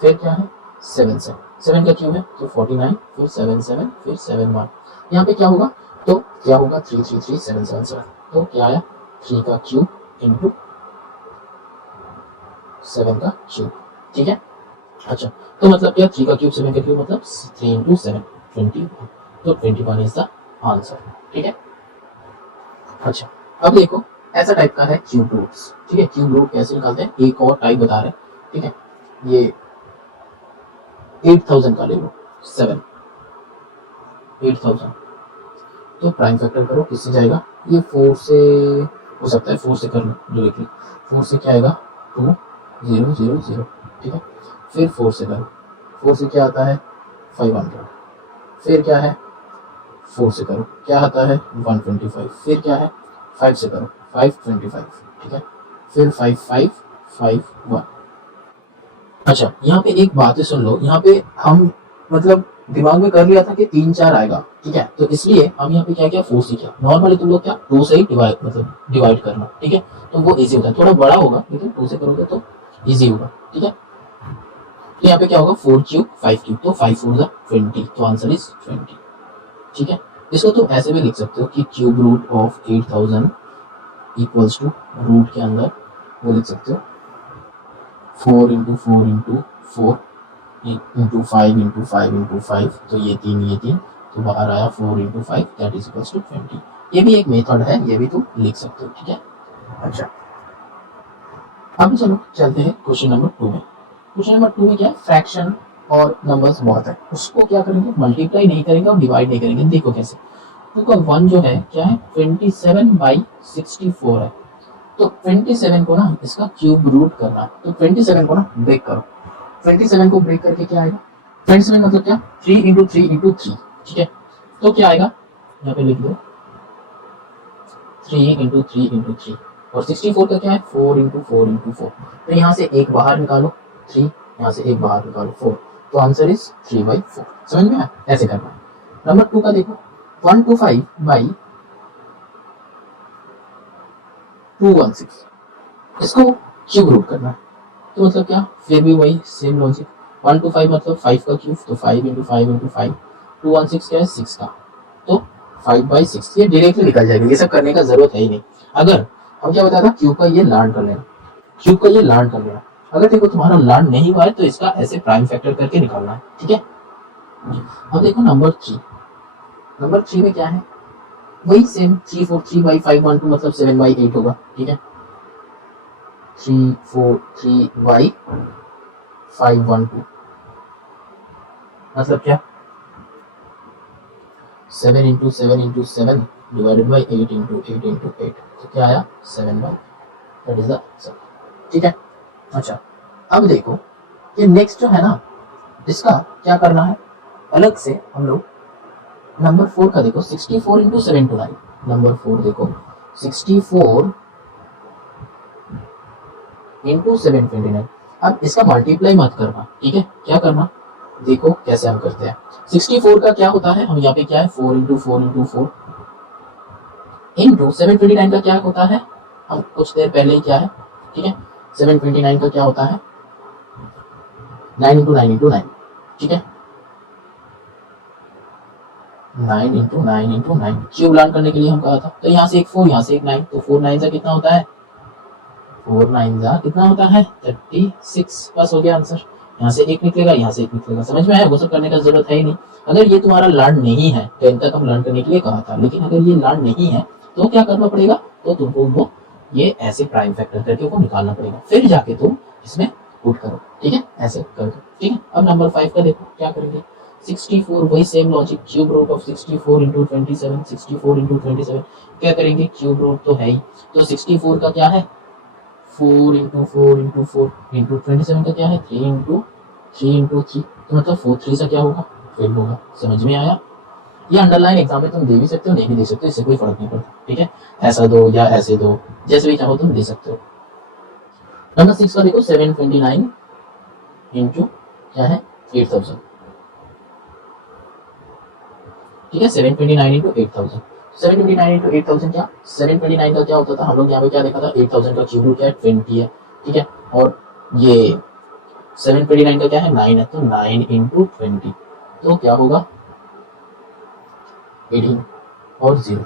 फिर क्या है 7 7, 7 का क्यूब है तो 49, फिर 7 7, फिर 7 1, यहाँ पे क्या होगा, तो क्या होगा 3 3 3 7 7 7, तो क्या आया 3 का क्यूब इंटू 7 का क्यूब, ठीक है। अच्छा तो मतलब क्या 3 का क्यूब 7 का क्यूब मतलब 3 इंटू 7 21, तो 21 इज द आंसर, ठीक है। अच्छा अब देखो ऐसा टाइप का है क्यूब रूट्स, ठीक है, क्यूब रूट कैसे निकालते हैं, एक और टाइप बता रहे हैं, ठीक है। ये 8000 का ले लो 7 8000, तो प्राइम फैक्टर करो, किससे जाएगा, ये 4 से हो सकता है, 4 से कर लो डायरेक्टली, 4 से क्या आएगा 2 0 0 0, ठीक है। फिर 4 से करो, 4 से क्या आता है 500, फिर क्या है 4 से करो क्या आता है 125, फिर क्या है 5 से करो 525, ठीक है। फिर 5 5 5 1। अच्छा यहाँ पे एक बात है सुन लो, यहाँ पे हम मतलब दिमाग में कर लिया था कि 3 4 आएगा, ठीक है, तो इसलिए हम यहाँ पे क्या किया 4 से किया, नॉर्मली तुम लोग क्या 2 से ही डिवाइड करना, ठीक है, तो वो इजी होता है, थोड़ा बड़ा होगा लेकिन 2 से करोगे तो इजी होगा, ठीक है। तो यहाँ पे क्या होगा 4 क्यूब 5 क्यूब, तो 5 4 20, तो आंसर इज 20, ठीक है। इसको तुम ऐसे भी लिख सकते हो कि cube root of 8000 equals to root के अंदर वो लिख सकते हो 4 into 4 into 4 into 5 into 5 into 5, तो ये 3 तो बाहर आया 4 into 5 that is equals to 20। ये भी एक मेथड है, ये भी तुम लिख सकते हो, ठीक है। अच्छा अब चलो चलते हैं क्वेश्चन नंबर 2 में। क्वेश्चन नंबर 2 में क्या है, फ्रैक्शन और नंबर्स बहुत है, उसको क्या करेंगे मल्टीप्लाई नहीं करेंगे और डिवाइड नहीं करेंगे, देखो कैसे। देखो 1 जो है क्या है 27/64 है, तो 27 को ना इसका क्यूब रूट करना है, तो 27 को ना ब्रेक करो, 27 को ब्रेक करके क्या आएगा 27 मतलब क्या 3 इंटू 3 इंटू 3, ठीक है। तो क्या आएगा यहाँ पे लिख दो 3 इंटू 3 इंटू 3, और 64 का क्या है 4 इंटू 4 इंटू 4, तो यहाँ से एक बाहर निकालो 3, यहाँ से एक बाहर निकालो 4, तो आंसर इज 3/4, समझ में आया, ऐसे करना है। नंबर 2 का देखो 125/216, इसको क्यूब रूट करना है, तो मतलब क्या फिर भी वही सेम लॉजिक, 125 मतलब 5 का क्यूब, तो 5 इंटू 5 इंटू 5, 216 क्या है 6 का, तो 5/6, ये डायरेक्टली निकल जाएगा, ये सब करने का जरूरत है ही नहीं। अगर हम क्या बताया था क्यूब का ये लर्न कर लेना, क्यूब का ये लर्न कर लेना, अगर देखो तुम्हारा लर्न नहीं हुआ है तो इसका ऐसे प्राइम फैक्टर करके निकालना है, ठीक है। अब देखो नंबर 3 में क्या है, वही सेम 343/512 मतलब 7/8 होगा, ठीक है। 343/512 मतलब क्या, 7 into 7 into 7 divided by 8 into 8 into 8, तो क्या आया 7/, दैट इज द आंसर, ठीक है। अच्छा अब देखो ये नेक्स्ट जो है ना, इसका क्या करना है, अलग से हम लोग नंबर 4 का देखो 64 इंटू 729, नंबर 4 देखो 64 इंटू 729। अब इसका मल्टीप्लाई मत करना, ठीक है। क्या करना, देखो कैसे हम करते हैं। 64 का क्या होता है, हम यहाँ पे क्या है 4 इंटू 4 इंटू 4 इंटू 729 का क्या होता है, हम कुछ देर पहले ही क्या है, ठीक है। 729 का क्या होता है 9 इंटू 9 इंटू 9, ठीक है। 9 इंटू 9 इंटू 9 क्यूब लर्न करने के लिए हम कहा था, तो यहाँ से एक 4 यहाँ से एक 9, तो 4 9 से कितना होता है, 4 9 जा कितना होता है 36, बस हो गया आंसर। यहाँ से एक निकलेगा, यहाँ से एक निकलेगा, समझ में आया, वो सब करने का जरूरत है ही नहीं। अगर ये तुम्हारा लर्न नहीं है, 10 तक हम लर्न करने के लिए कहा था, लेकिन अगर ये लर्न नहीं है तो क्या करना पड़ेगा, तो तुमको वो ये ऐसे प्राइम फैक्टर करके वो निकालना पड़ेगा, फिर जाके तुम इसमें पुट करो, ठीक है, ऐसे कर दो, ठीक है। अब नंबर 5 का देखो क्या करेंगे, 64 वही same logic, cube root of 64 into 27, 64 into 27 क्या करेंगे, क्यूब रूट तो है ही, तो 64 का क्या है 4 इंटू 4 इंटू 4 इंटू 27 का क्या है 3 इंटू 3 इंटू 3, तो मतलब 4 3 से क्या होगा 12 होगा, समझ में आया। ये अंडरलाइन एग्जाम में तुम दे भी सकते हो, नहीं भी दे सकते हो, इससे कोई फर्क नहीं पड़ता, ठीक है। ऐसा दो या ऐसे दो, जैसे भी चाहो तुम दे सकते हो। नंबर 6 का देखो 729 इंटू क्या है 8000, ठीक है। 729 इंटू 8000, 729 इंटू 8000 क्या, 729 का क्या होता था, हम लोग यहाँ पे क्या देखा था 8000 का क्यूब रूट क्या है 20 है, ठीक है। और ये 729 का क्या है 9 है, तो 9 इंटू 20 तो क्या होगा 18 और 0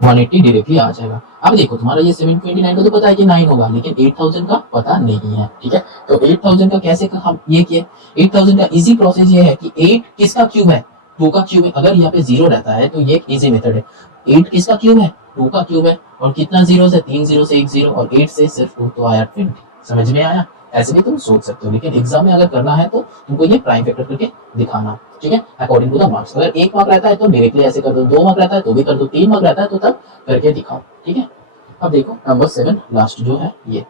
180 डायरेक्टली आ जाएगा। अब देखो तुम्हारा ये 729 का तो पता है कि 9 होगा, लेकिन 8000 का पता नहीं है, ठीक है। तो 8000 का कैसे हम ये किए, 8000 का इजी प्रोसेस ये है कि 8 किसका क्यूब है 2 का क्यूब है, अगर यहाँ पे 0 रहता है तो ये एक इजी मेथड है। 8 किसका क्यूब है 2 का क्यूब है, और कितना 0 से 3 0 से 1 0, और 8 से सिर्फ 2 तो आया 20, समझ में आया। ऐसे भी तुम सोच सकते हो, लेकिन एग्जाम में अगर करना है तो तुमको ये प्राइम फैक्टर करके दिखाना, ठीक है, अकॉर्डिंग टू द मार्क्स। अगर 1 मार्क रहता है तो डायरेक्टली ऐसे कर दो, 2 मार्क रहता है तो भी कर दो, 3 मार्क रहता है तो तब करके दिखाओ, ठीक है। अब देखो नंबर 7 लास्ट जो है ये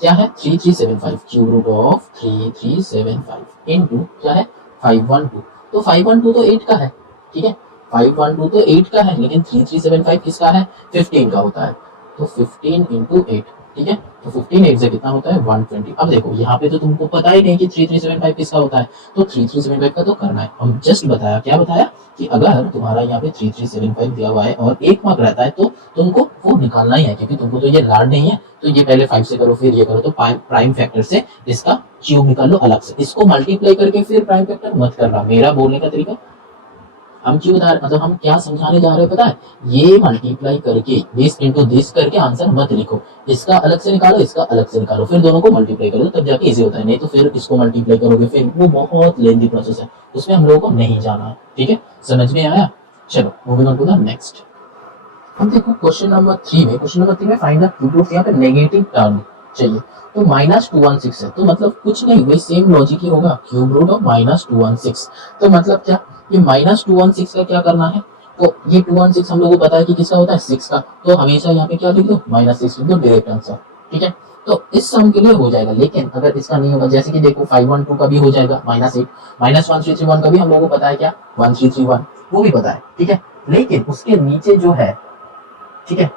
क्या है 3375, क्यूब रूट ऑफ 3375 इनटू क्या है 512, तो 512 तो 8 का है, ठीक है। 512 तो 8 का है, लेकिन 3375 किसका है 15 का होता है, तो 15 इंटू 8, ठीक है। तो 15 8 से कितना होता है 120। अब देखो यहाँ पे तो तुमको पता ही नहीं कि 3375 किसका होता है, तो 3375 का तो करना है, हम जस्ट बताया, क्या बताया कि अगर तुम्हारा यहाँ पे 3375 दिया हुआ है और 1 मार्क रहता है तो तुमको वो निकालना ही है, क्योंकि तुमको तो ये लाड नहीं है, तो ये पहले 5 से करो फिर ये करो, तो प्राइम फैक्टर से इसका क्यूब निकाल लो अलग से, इसको मल्टीप्लाई करके फिर प्राइम फैक्टर मत करना। मेरा बोलने का तरीका, हम क्यों बता रहे, मतलब हम क्या समझाने जा रहे हैं पता है, ये मल्टीप्लाई करके दिस इंटू दिस करके आंसर मत लिखो, इसका अलग से निकालो इसका अलग से निकालो, फिर दोनों को मल्टीप्लाई करो तब जाके इजी होता है, नहीं तो फिर इसको मल्टीप्लाई करोगे फिर वो बहुत लेंथी प्रोसेस है, उसमें हम लोगों को नहीं जाना है, ठीक है, समझ में आया। चलो moving on to the next. हम देखो क्वेश्चन नंबर 3 में फाइंड द क्यूब रूट, यहाँ पे नेगेटिव टर्म चाहिए, तो -216 है, तो मतलब कुछ नहीं वही सेम लॉजिक ही होगा, क्यूब रूट ऑफ -216, तो मतलब क्या ये -216 का क्या करना है, तो ये 216 हम लोगों को पता है कि किसका होता है 6 का, तो हमेशा यहाँ पे क्या लिख दो -6 लिख दो, डायरेक्ट आंसर, ठीक है। तो इस सम के लिए हो जाएगा, लेकिन अगर इसका नहीं होगा, जैसे कि देखो 512 का भी हो जाएगा -8, -1331 का भी हम लोगों को पता है क्या 1331, वो भी पता है, ठीक है। लेकिन उसके नीचे जो है, ठीक है,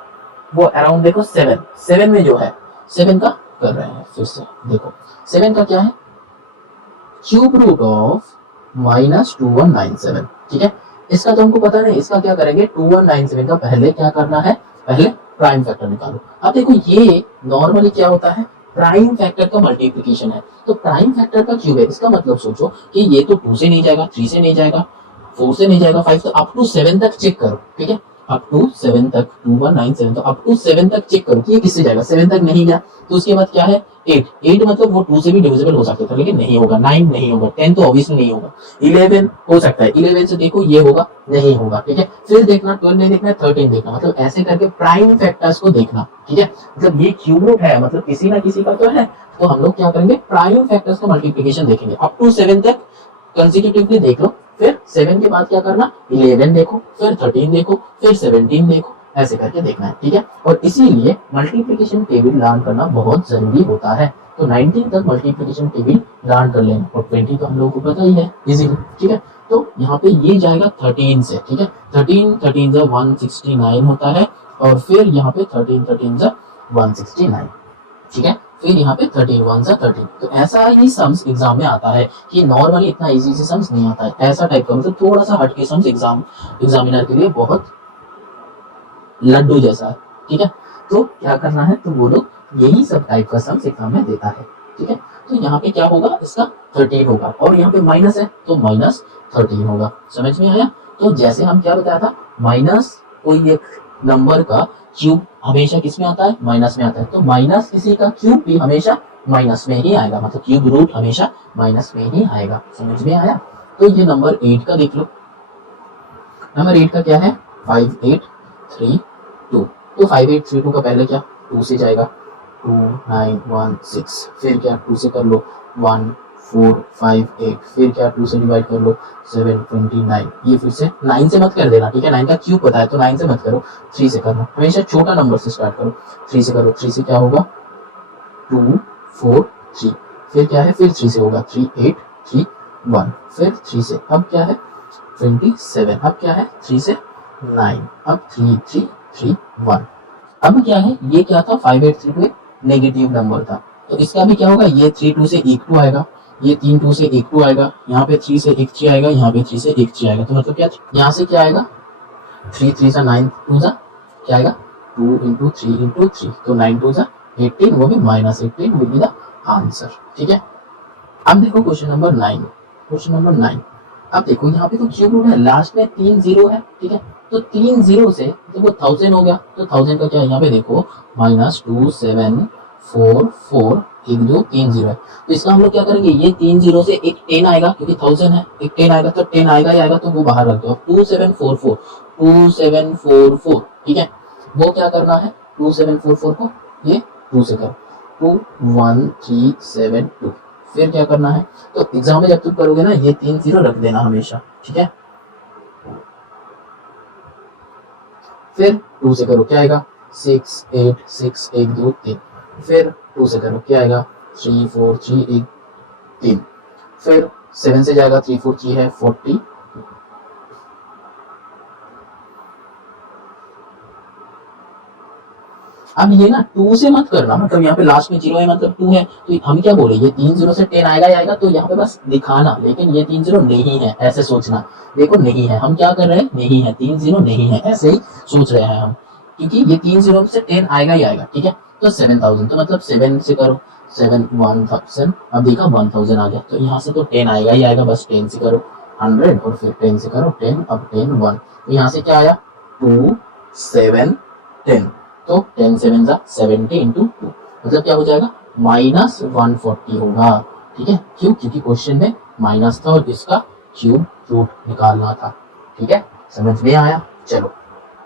वो अराउंड देखो 7 में जो है 7 का कर रहे हैं, फिर से देखो 7 का क्या है क्यूब रूट ऑफ -2197, ठीक है। इसका तो हमको पता नहीं, इसका क्या करेंगे 2197 का पहले क्या करना है, पहले प्राइम फैक्टर निकालो। अब देखो ये नॉर्मली क्या होता है प्राइम फैक्टर का मल्टीप्लिकेशन है, तो प्राइम फैक्टर का क्यूब है, इसका मतलब सोचो कि ये तो 2 से नहीं जाएगा, 3 से नहीं जाएगा, 4 से नहीं जाएगा, 5 तो अप टू 7 तक चेक करो, ठीक है। अप टू 7 तक 2197, तो अप टू 7 तक चेक करो कि ये किससे जाएगा। 7 तक नहीं गया तो उसके बाद क्या है 8, 8 मतलब वो 2 से भी डिविजिबल हो सकता था लेकिन नहीं होगा। 9 नहीं होगा, 10 तो ऑब्वियसली नहीं होगा। 11 हो सकता है, 11 से देखो ये होगा, नहीं होगा, ठीक है। फिर देखना 12 नहीं देखना, 13 देखना, मतलब ऐसे करके प्राइम फैक्टर्स को देखना, ठीक है। मतलब ये क्यूब रूट है, मतलब किसी ना किसी का तो है, तो हम लोग क्या करेंगे प्राइम फैक्टर्स का मल्टीप्लीकेशन देखेंगे। अप टू 7 तक कंसेक्यूटिवली देख लो, फिर 7 के बाद क्या करना 11 देखो, फिर 13 देखो, फिर 17 देखो, ऐसे करके देखना है, ठीक है। और इसीलिए मल्टीप्लिकेशन टेबल लर्न करना बहुत जरूरी होता है। तो 19 तक मल्टीप्लिकेशन टेबल लर्न कर लेना, और 20 तो हम लोगों को पता ही है इजीली, ठीक है। तो यहाँ पे ये जाएगा 13 से, ठीक है। 13 जा 169 होता है, और फिर यहाँ पे 13 जा 169, ठीक है। फिर यहाँ पे 13 1 जा 13। तो ऐसा ही सम्स एग्जाम में आता है कि नॉर्मली इतना इजी से सम्स नहीं आता है, ऐसा टाइप का, मतलब थोड़ा सा हटके सम्स एग्जामिनर के लिए बहुत लड्डू जैसा है, ठीक है। तो क्या करना है, तो वो लोग यही सब टाइप का सम्स एग्जाम में देता है, ठीक है। तो यहाँ पे क्या होगा, इसका 13 होगा, और यहाँ पे माइनस है तो माइनस 13 होगा। समझ में आया। तो जैसे हम क्या बताया था, माइनस कोई एक नंबर का क्यूब हमेशा किस में आता है, माइनस में आता है, तो माइनस किसी का क्यूब भी हमेशा माइनस में ही आएगा, मतलब क्यूब रूट हमेशा माइनस में ही आएगा। समझ में आया। तो ये नंबर 8 का देख लो, नंबर 8 का क्या है 5832, तो 5832 का पहले क्या 2 से जाएगा 2916, फिर क्या 2 से कर लो 1458, फिर क्या 2 से डिवाइड कर लो 729, ये फिर से 9 से मत कर देना, ठीक है। 9 का क्यूब बताया तो 9 से मत करो, 3 से करना, हमेशा छोटा नंबर से स्टार्ट करो। 3 से करो, 3 से क्या होगा 243, फिर क्या है फिर 3 से होगा 3831, फिर 3 से अब क्या है 27, अब क्या है 3 से 9, अब 3331। अब क्या है, ये क्या था 583 एक नेगेटिव नंबर था, तो इसका भी क्या होगा, ये 32 से 12 आएगा, ये 32 से 12 आएगा, यहाँ पे 3 से 13 आएगा, यहाँ पे 3 से 13 आएगा, तो मतलब क्या यहाँ से क्या आएगा 3 3 सा 9 2 सा क्या आएगा 2 इंटू 3 इंटू 3, तो 9 2 सा 18, वो भी -18 विल बी द आंसर, ठीक है। अब देखो क्वेश्चन नंबर 9, क्वेश्चन नंबर 9। अब देखो यहाँ पे तो क्यूब रूट है, लास्ट में 3 जीरो है, ठीक है। तो 3 जीरो से देखो 1000 हो गया, तो 1000 का क्या है यहाँ पे देखो -2744, एक दो 3 जीरो है, तो इसका हम लोग क्या करेंगे, ये 3 जीरो से एक 10 आएगा, क्योंकि 1000 है, एक 10 आएगा, तो 10 आएगा ही आएगा, तो वो बाहर रख दो। 2744, ठीक है। वो क्या करना है 2744 को ये 2 से करो, 21372, फिर क्या करना है, तो एग्जाम में जब तुम करोगे ना ये 3 जीरो रख देना हमेशा, ठीक है। फिर 2 से करो क्या आएगा 6 8 6 1 2 3, फिर 2 से करो क्या आएगा 3 4 3 1 3, फिर 7 से जाएगा 3 4 3 है 40, अब ये ना 2 से मत करना, मतलब यहाँ पे लास्ट में 0 है मतलब 2 है, तो हम क्या बोले ये 3 0 से 10 आएगा ही आएगा, तो यहाँ पे बस दिखाना, लेकिन ये 3 0 नहीं है ऐसे सोचना। देखो नहीं है, हम क्या कर रहे हैं नहीं है, 3 0 नहीं है ऐसे ही सोच रहे हैं हम, क्योंकि ये 3 0 से 10 आएगा ही आएगा, ठीक है। तो 7000, तो मतलब 7 से करो 7 1000, अब देखा 1000 आ गया, तो यहाँ से तो 10 आएगा ही आएगा, बस 10 से करो 100, और फिर 10 से करो 10, अब 10 1, तो यहाँ से क्या आया 2 7 10, तो 10 7 जा 70 इंटू 2, मतलब क्या हो जाएगा -140 होगा, ठीक है। क्यों, क्योंकि क्वेश्चन में माइनस था और इसका क्यूब रूट निकालना था, ठीक है। समझ में आया। चलो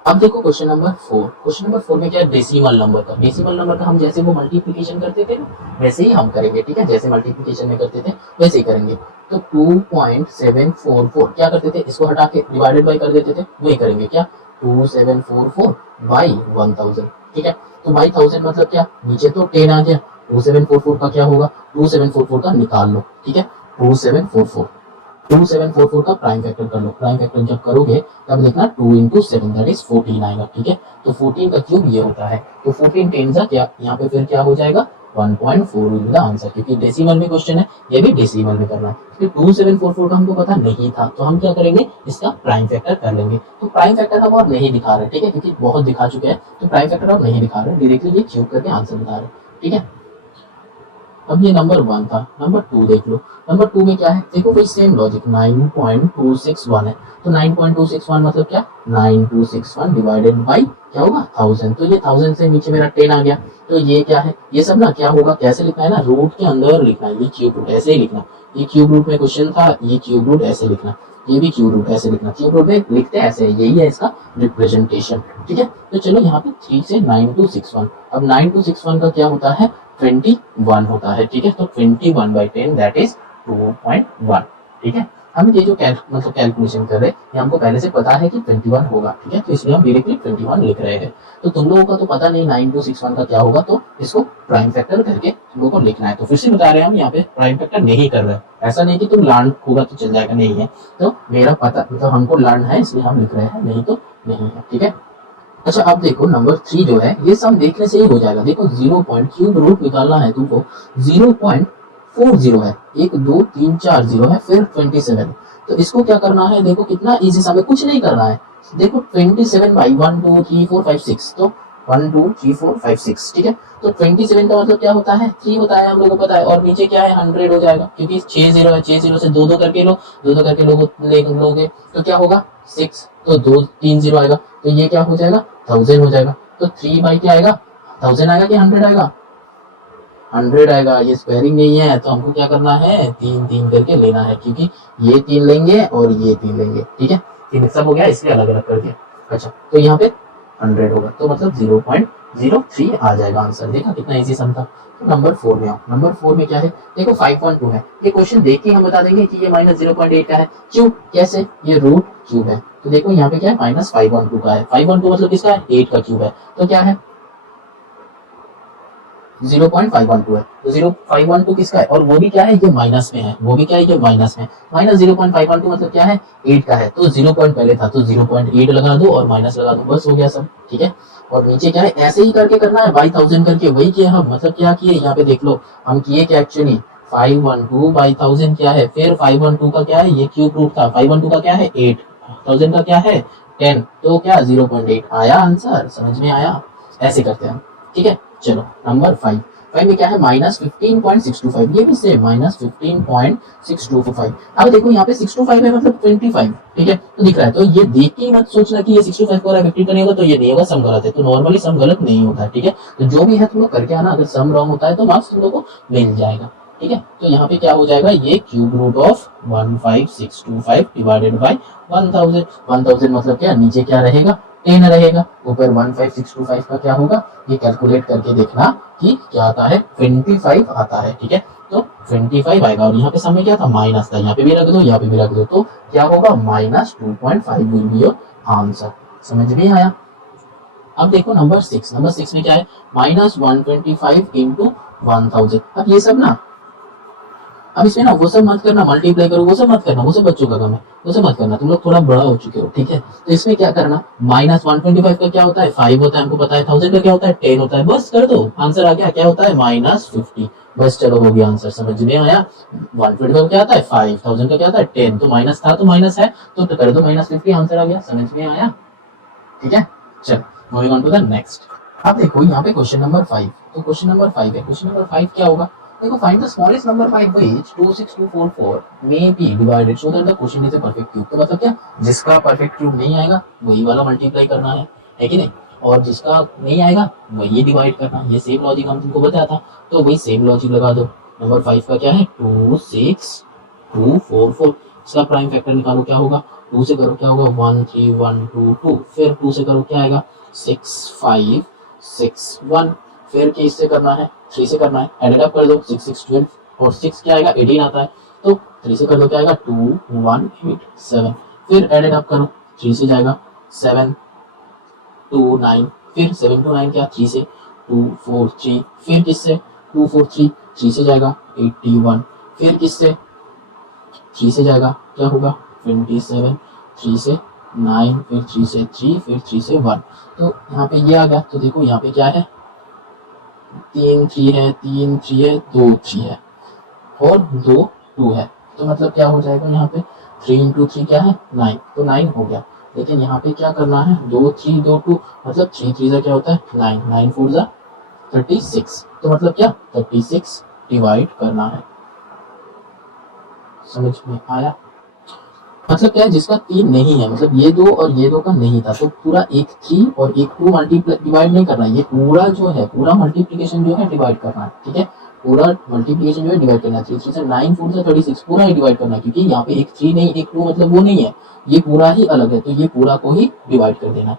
अब देखो क्वेश्चन नंबर 4, क्वेश्चन नंबर 4 में क्या है डेसिमल नंबर का, डेसिमल नंबर का हम जैसे वो मल्टीप्लिकेशन करते थे ना वैसे ही हम करेंगे, ठीक है। जैसे मल्टीप्लिकेशन में करते थे वैसे ही करेंगे। तो 2.744 क्या करते थे, इसको हटा के डिवाइडेड बाई कर देते थे, वही करेंगे क्या 2744 बाई 1000, ठीक है। तो बाई 1000 मतलब क्या, नीचे तो 10 आ गया, 2744 का क्या होगा 2744 का निकाल लो, ठीक है। 2744 का प्राइम फैक्टर कर लो, प्राइम फैक्टर जब करोगे तब देखना 2 इंटू 7 दैट इज 14 आएगा, ठीक है। तो 14 का क्यूब ये होता है, तो 14 10 जा क्या यहाँ पे फिर क्या हो जाएगा 1.4 विल बी द आंसर, क्योंकि डेसिमल में क्वेश्चन है, ये भी डेसिमल में करना है। तो 2744 का हमको पता नहीं था, तो हम क्या करेंगे इसका प्राइम फैक्टर कर लेंगे। तो प्राइम फैक्टर हम और नहीं दिखा रहे, ठीक है, क्योंकि बहुत दिखा चुके हैं, तो प्राइम फैक्टर और नहीं दिखा रहे, डायरेक्टली ये क्यूब करके आंसर बता रहे, ठीक है। अब ये नंबर 1 था, नंबर 2 देख लो, नंबर 2 में क्या है, देखो वही सेम लॉजिक 9.261 है, तो 9.261 मतलब क्या, 9261 डिवाइडेड बाई क्या होगा 1000, तो ये 1000 से नीचे मेरा 10 आ गया, तो ये क्या है, ये सब ना क्या होगा, कैसे लिखना है ना, रूट के अंदर लिखना है, ये क्यूब रूट ऐसे ही लिखना, ये क्यूब रूट में क्वेश्चन था, ये क्यूब रूट ऐसे लिखना, ये भी क्यूब रूट ऐसे लिखना, क्यूब रूट में लिखते ऐसे, यही है इसका रिप्रेजेंटेशन, ठीक है। तो चलो यहाँ पे 3 से 9261, अब 9261 का क्या होता है, 21 होता है, ठीक है, तो 21/10 दैट इज 2.1, ठीक है। हम ये जो मतलब कैलकुलेशन कर रहे हैं, ये हमको पहले से पता है कि 21 होगा, ठीक है, तो इसलिए हम डायरेक्टली 21 लिख रहे हैं। तो तुम लोगों का तो पता नहीं 9261 का क्या होगा, तो इसको प्राइम फैक्टर करके तुम लोगों को लिखना है। तो फिर से बता रहे हैं हम यहाँ पे प्राइम फैक्टर नहीं कर रहे हैं, ऐसा नहीं कि तुम लर्न होगा तो चल जाएगा, नहीं है, तो मेरा पता मतलब हमको लर्न है इसलिए हम लिख रहे हैं, नहीं तो नहीं है, ठीक है। अच्छा अब देखो नंबर 3 जो है, ये सम देखने से ही हो जाएगा, देखो 0 पॉइंट क्यूब रूट निकालना है तुमको, 0.40 है, 1 2 3 4 0 है, फिर 27, तो इसको क्या करना है, देखो कितना इजी सम है, कुछ नहीं करना है, देखो 27 बाई 1 2 3 4 5 6, तो 1 2 3 4 5 6, ठीक है, तो 27 का मतलब क्या होता है, 3 होता है, हम लोगों को पता है, और नीचे क्या है 100 हो जाएगा, क्योंकि 6 0 है, 6 0 से 2 2 करके लो, 2 2 करके लोगे तो क्या होगा 6, तो 2 3 0 आएगा, तो ये क्या हो जाएगा 1000 हो जाएगा, तो 3 बाई क्या आएगा 1000 आएगा कि 100 आएगा, 100 आएगा, ये स्क्वायरिंग नहीं है, तो हमको क्या करना है 3 3 करके लेना है, क्योंकि ये 3 लेंगे और ये 3 लेंगे, ठीक है, ये मिक्सअप हो गया इसलिए अलग अलग कर दिया। अच्छा तो यहाँ पे 100 होगा, तो मतलब 0.03 आ जाएगा आंसर, देखा कितना इजी सम था। तो नंबर 4 में आओ, नंबर 4 में क्या है, देखो 5.2 है, ये क्वेश्चन देख के हम बता देंगे कि ये माइनस 0.8 का है, क्यों कैसे, ये रूट क्यूब है, तो देखो यहाँ पे क्या है माइनस 5.2 का है, 5.2 मतलब किसका है 8 का क्यूब है, तो क्या है 0.512 है, तो 0.512 किसका है, और वो भी क्या है ये माइनस में है, वो भी क्या है ये माइनस में, माइनस 0.512 मतलब क्या है 8 का है, तो 0 पॉइंट पहले था तो 0.8 लगा दो और माइनस लगा दो, बस हो गया सब, ठीक है। और नीचे क्या है ऐसे ही करके करना है बाई 1000 करके, वही किया हम, मतलब क्या किए यहाँ पे देख लो, हम किए क्या एक्चुअली 512 बाई 1000 क्या है, फिर 512 का क्या है ये क्यूब रूट था, 512 का क्या है 8, 1000 का क्या है 10, तो क्या 0.8 आया आंसर, समझ में आया, ऐसे करते हैं, ठीक है। चलो नंबर 5, 5 में क्या है माइनस 15.625, ये भी सेम माइनस 15.625, अब देखो यहाँ पे 625 है मतलब 25, ठीक है, तो दिख रहा है, तो ये देख के मत सोचना कि ये 65 को 15 का नहीं होगा, तो ये नहीं होगा, सम गलत है, तो नॉर्मली सम गलत नहीं होता है, ठीक है, तो जो भी है तुम लोग करके आना, अगर सम रॉन्ग होता है तो मार्क्स तुम लोग को मिल जाएगा, ठीक है। तो यहाँ पे क्या हो जाएगा, ये cube root of 15625 divided by 1000, 1000 मतलब क्या नीचे क्या रहेगा 10 रहेगा, ऊपर 15625 का क्या होगा, ये कैलकुलेट करके देखना कि क्या आता है 25 आता है, ठीक है, तो 25 आएगा, और यहाँ पे समय क्या था माइनस था, यहाँ पे भी रख दो यहाँ पे भी रख दो, तो क्या होगा minus 2.5 will be your answer, समझ में आया। अब देखो नंबर 6, नंबर 6 में क्या है माइनस 125 इंटू 1000, अब ये सब ना, अब इसमें ना वो सब मत करना, मल्टीप्लाई करो वो सब मत करना, वो सब बच्चों का काम है, वो सब मत करना, तुम लोग थोड़ा बड़ा हो चुके हो, ठीक है। तो इसमें क्या करना, माइनस 125 का क्या होता है 5 होता है, हमको पता है, 1000 का क्या होता है 10 होता है, बस कर दो आंसर आ गया, क्या होता है माइनस 50, बस चलो हो गया आंसर, समझ में आया। 125 का क्या आता है 5, 1000 का क्या आता है 10, तो माइनस था तो माइनस है, तो कर दो माइनस 50, आंसर आ गया, समझ में आया, ठीक है। चलो moving on to the next. अब देखो यहाँ पे क्वेश्चन नंबर 5, तो क्वेश्चन नंबर 5 है, क्वेश्चन नंबर 5 क्या होगा, देखो find the smallest number by which 26244 may be divided so that the question is a perfect cube, तो मतलब क्या जिसका परफेक्ट क्यूब नहीं आएगा वही वाला मल्टीप्लाई करना है कि नहीं, और जिसका नहीं आएगा वही डिवाइड करना है, ये सेम लॉजिक हम तुमको बताया था, तो वही सेम लॉजिक लगा दो। नंबर 5 का क्या है 26244, इसका प्राइम फैक्टर निकालो क्या होगा, 2 से करो क्या होगा 13122, फिर 2 से करो क्या आएगा 6561, फिर किस से करना है 3 से करना है, एडेड अप कर दो 6 6 12 और 6 क्या आएगा 18 आता है, तो 3 से कर दो क्या आएगा 2187, फिर एडेड अप करो 3 से जाएगा 7 2 9, फिर 7 to 9 क्या 3 से 2 4 3, फिर किससे 2 4 3, 3 से जाएगा 81, फिर किससे 3 से जाएगा क्या होगा 27, 3 से 9, फिर 3 से 3, फिर 3 से 1, तो यहाँ पे ये आ गया, तो देखो यहाँ पे क्या है 3 3 है, 3 3 है, 2 3 है और 2 2 है, तो मतलब क्या हो जाएगा यहाँ पे 3 इंटू 3 क्या है 9, तो 9 हो गया, लेकिन यहाँ पे क्या करना है 2 3 2 2, मतलब 3 3 क्या होता है 9, 9 4 36, तो मतलब क्या 36 डिवाइड करना है। समझ में आया? मतलब क्या है, जिसका 3 नहीं है, मतलब ये 2 और ये 2 का नहीं था, तो पूरा एक 3 और एक 2 मल्टीप्लाई डिवाइड नहीं करना है, ये पूरा जो है पूरा मल्टीप्लिकेशन जो है डिवाइड करना है। ठीक है, पूरा मल्टीप्लिकेशन जो है डिवाइड करना है। 3 3 से 9 4 से 36 पूरा ही डिवाइड करना है, क्योंकि यहाँ पे एक 3 नहीं एक 2 मतलब वो नहीं है, ये पूरा ही अलग है, तो ये पूरा को ही डिवाइड कर देना।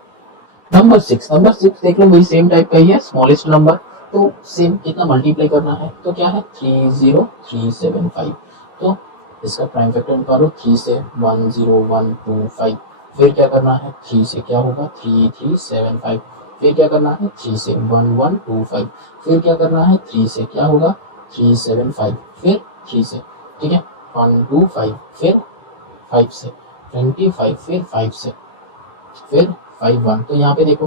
नंबर 6 देख लो, वही सेम टाइप का ही है, स्मॉलेस्ट नंबर, तो सेम कितना मल्टीप्लाई करना है, तो क्या है 30375। तो इसका प्राइम फैक्टर निकालो, 3 से 10125, फिर क्या करना है 3 से क्या होगा 3375, फिर क्या करना है 3 से 1125, फिर क्या करना है 3 से क्या होगा 375, फिर 3 से, ठीक है 125, फिर 5 से 25, फिर 5 से, फिर 51। तो यहाँ पे देखो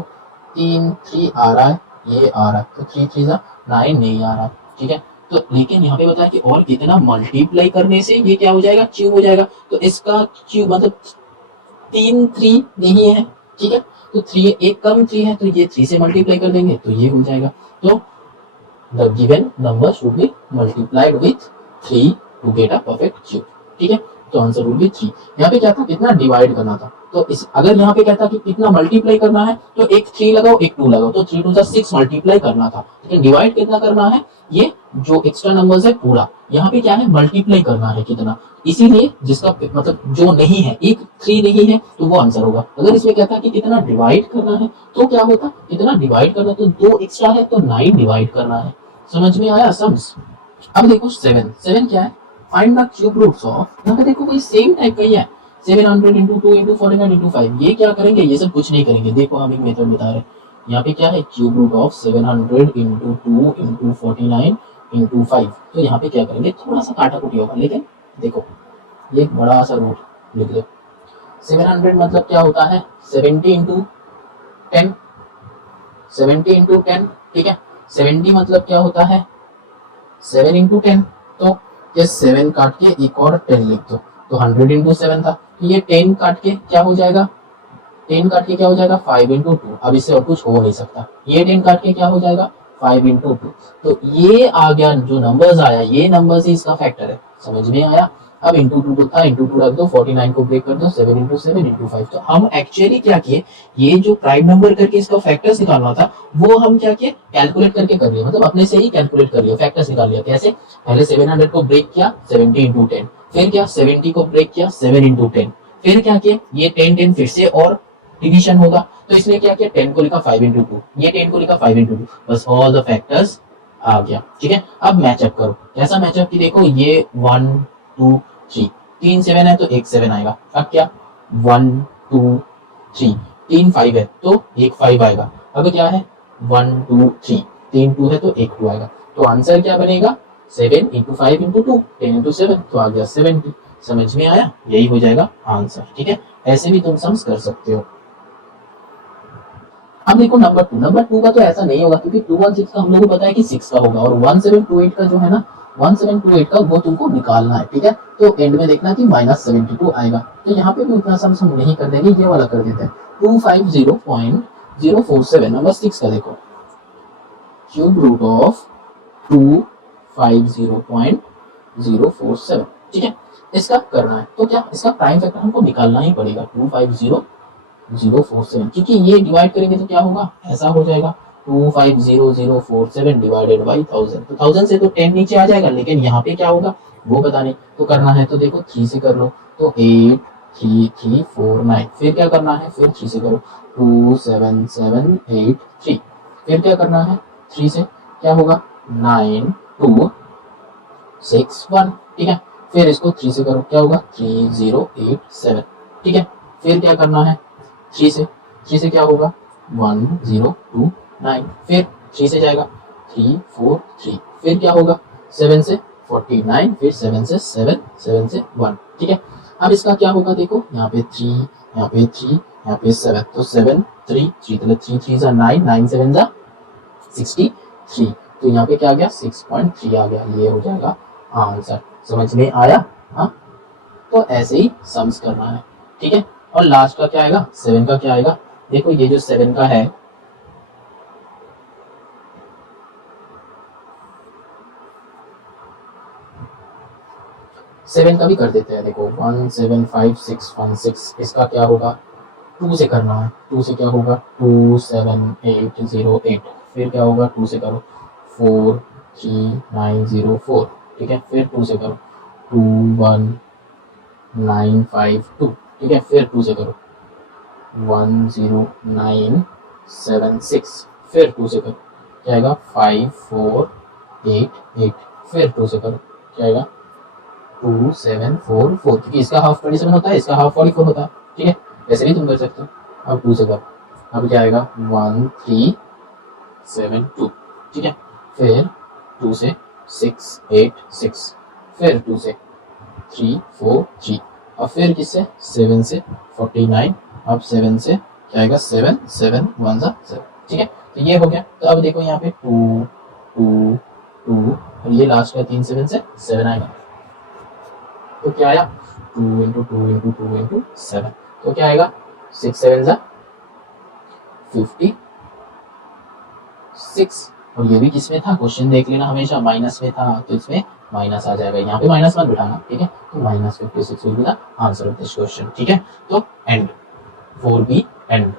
3 आ रहा है, ये आ रहा है, तो 3 3 9 नहीं आ रहा। ठीक है, तो लेकिन यहाँ पे बताया कि और कितना मल्टीप्लाई करने से ये क्या हो जाएगा, क्यूब हो जाएगा, तो इसका क्यूब मतलब 3 नहीं है। ठीक है, तो 3 एक कम 3 है, तो ये 3 से मल्टीप्लाई कर देंगे तो ये हो जाएगा। तो the given number should be multiplied with 3 to get a perfect cube. ठीक है, तो आंसर वुड बी 3। यहाँ पे क्या था, कितना डिवाइड करना था, तो इस अगर यहाँ पे क्या था कि कितना मल्टीप्लाई करना है, तो एक 3 लगाओ एक 2 लगाओ, तो 3 2 6 मल्टीप्लाई करना था, लेकिन डिवाइड कितना करना है, ये जो एक्स्ट्रा नंबर्स है पूरा, यहाँ पे क्या है मल्टीप्लाई करना है कितना, इसीलिए जिसका मतलब जो नहीं है, एक 3 नहीं है, तो वो आंसर होगा। अगर इसमें क्या था कि कितना डिवाइड करना है, तो क्या होता, कितना डिवाइड करना, तो 2 एक्स्ट्रा है तो 9 डिवाइड करना है। समझ में आया सम्स? अब देखो 7 क्या है, find the cube roots of, यहाँ पे देखो कोई सेम टाइप का ही है, 700 इंटू 2 इंटू 49 इंटू 5, ये क्या करेंगे, ये सब कुछ नहीं करेंगे। देखो हम एक मेथड बता रहे हैं, यहाँ पे क्या है cube root of 700 into 2 into 49 into 5, तो यहाँ पे क्या करेंगे, थोड़ा सा काटा कुटी होगा, लेकिन देखो ये एक बड़ा सा रूट लिख दो। 700 मतलब क्या होता है 70 इंटू 10, 70 इंटू 10। ठीक है, 70 मतलब क्या होता है 7 इंटू 10, तो ये 7 काट के एक और 10 लिख दो, तो 100 इंटू 7 था, तो ये 10 काट के क्या हो जाएगा, 10 काट के क्या हो जाएगा 5 इंटू 2, अब इससे और कुछ हो नहीं सकता, ये 10 काट के क्या हो जाएगा 5 इंटू 2, तो ये आ गया जो नंबर्स आया, ये नंबर्स ही इसका फैक्टर है। समझ में आया? अब इंटू 2 तो था, इंटू 2 रख दो, 49 को ब्रेक कर दो, 7 इंटू 7 इंटू 5, तो हम एक्चुअली क्या किए, ये जो प्राइम नंबर करके इसका फैक्टर्स निकालना था, वो हम क्या किए कैलकुलेट करके कर लिया, मतलब अपने से ही कैलकुलेट कर लिया, फैक्टर्स निकाल लिया। कैसे, पहले 700 को ब्रेक किया 70 इंटू 10, फिर क्या 70 को ब्रेक किया 7 इंटू 10, फिर क्या किया ये 10 10 फिर से और डिवीजन होगा, तो इसने क्या किया 10 को लिखा 5 इंटू 2, ये 10 को लिखा 5 इंटू 2, बस ऑल द फैक्टर्स आ गया। ठीक है, अब मैचअप करो, कैसा मैचअप की देखो, ये 1 2 3, 3 7 है तो एक 7 आएगा, अब क्या 1 2 3, 3 5 है तो एक 5 आएगा, अब क्या है 1 2 3, 3 2 है तो एक 2 आएगा, तो आंसर क्या बनेगा 7 इंटू 5 इंटू 2, 10 इंटू 7, तो आ गया 70। समझ में आया? यही हो जाएगा आंसर। ठीक है, ऐसे भी तुम सम्स कर सकते हो। अब देखो नंबर 2 का तो ऐसा नहीं होगा, क्योंकि 216 का हम लोगों को पता है कि 6 का होगा, और 1728 का जो है ना 1728 का वो तुमको निकालना है। ठीक है, तो एंड में देखना कि -72 आएगा, तो यहाँ पे भी उतना सम्स हम नहीं कर देंगे, ये वाला कर देते हैं 250.047। नंबर 6 का देखो क्यूब रूट ऑफ 250.047। ठीक है, इसका करना है, तो क्या इसका प्राइम फैक्टर हमको निकालना ही पड़ेगा 250.047, क्योंकि ये डिवाइड करेंगे तो क्या होगा, ऐसा हो जाएगा 250.047 डिवाइडेड बाई 1000, तो 1000 से तो 10 नीचे आ जाएगा, लेकिन यहाँ पे क्या होगा वो पता नहीं, तो करना है तो देखो 3 से कर लो, तो 83349, फिर क्या करना है, फिर 3 से करो 27783, फिर क्या करना है 3 से क्या होगा 9261। ठीक है, फिर इसको 3 से करो क्या होगा 3087। ठीक है, फिर क्या करना है 3 से क्या होगा 1029, फिर 3 से जाएगा 343, फिर क्या होगा 7 से 49, फिर 7 से 7, 7 से 1। ठीक है, अब इसका क्या होगा देखो, यहाँ पे 3, यहाँ पे 3, यहाँ पे 7, तो 7 3 3 3 3 9 9 7 63, तो यहाँ पे क्या आ गया 6.3 आ गया, ये हो जाएगा आंसर। समझ में आया? हाँ, तो ऐसे ही सम्स करना है। ठीक है, और लास्ट का क्या आएगा 7 का क्या आएगा, देखो ये जो 7 का है, 7 का भी कर देते हैं, देखो 175616, इसका क्या होगा, 2 से करना है, 2 से क्या होगा 27808, फिर क्या होगा 2 से करो 43904, ठीक है, फिर 2 से करो 21952, ठीक है, फिर 2 से करो 10976, फिर 2 से करो क्या आएगा 5488, फिर 2 से करो क्या आएगा 2744, क्योंकि इसका हाफ 27 होता है, इसका हाफ 44 होता है, ठीक है, ऐसे भी तुम कर सकते हो। अब 2 से करो, अब क्या आएगा 1372, ठीक है, फिर 2 से 686, फिर 2 से 343, अब फिर किससे 7 से 49, अब 7 से क्या आएगा 7 7 1 7, ठीक है, तो ये हो गया। तो अब देखो यहाँ पे 2 2 2 और ये लास्ट का 3 7 से 7 आएगा, तो क्या आया 2 इंटू 2 इंटू 2 इंटू 7, तो क्या आएगा 6 7 जा 56, और ये भी किसमें था, क्वेश्चन देख लेना हमेशा माइनस में था, तो इसमें माइनस आ जाएगा, यहाँ पे माइनस मत बिठाना, ठीक है, तो -56 will be the answer of this question, ठीक है, तो एंड 4B एंड।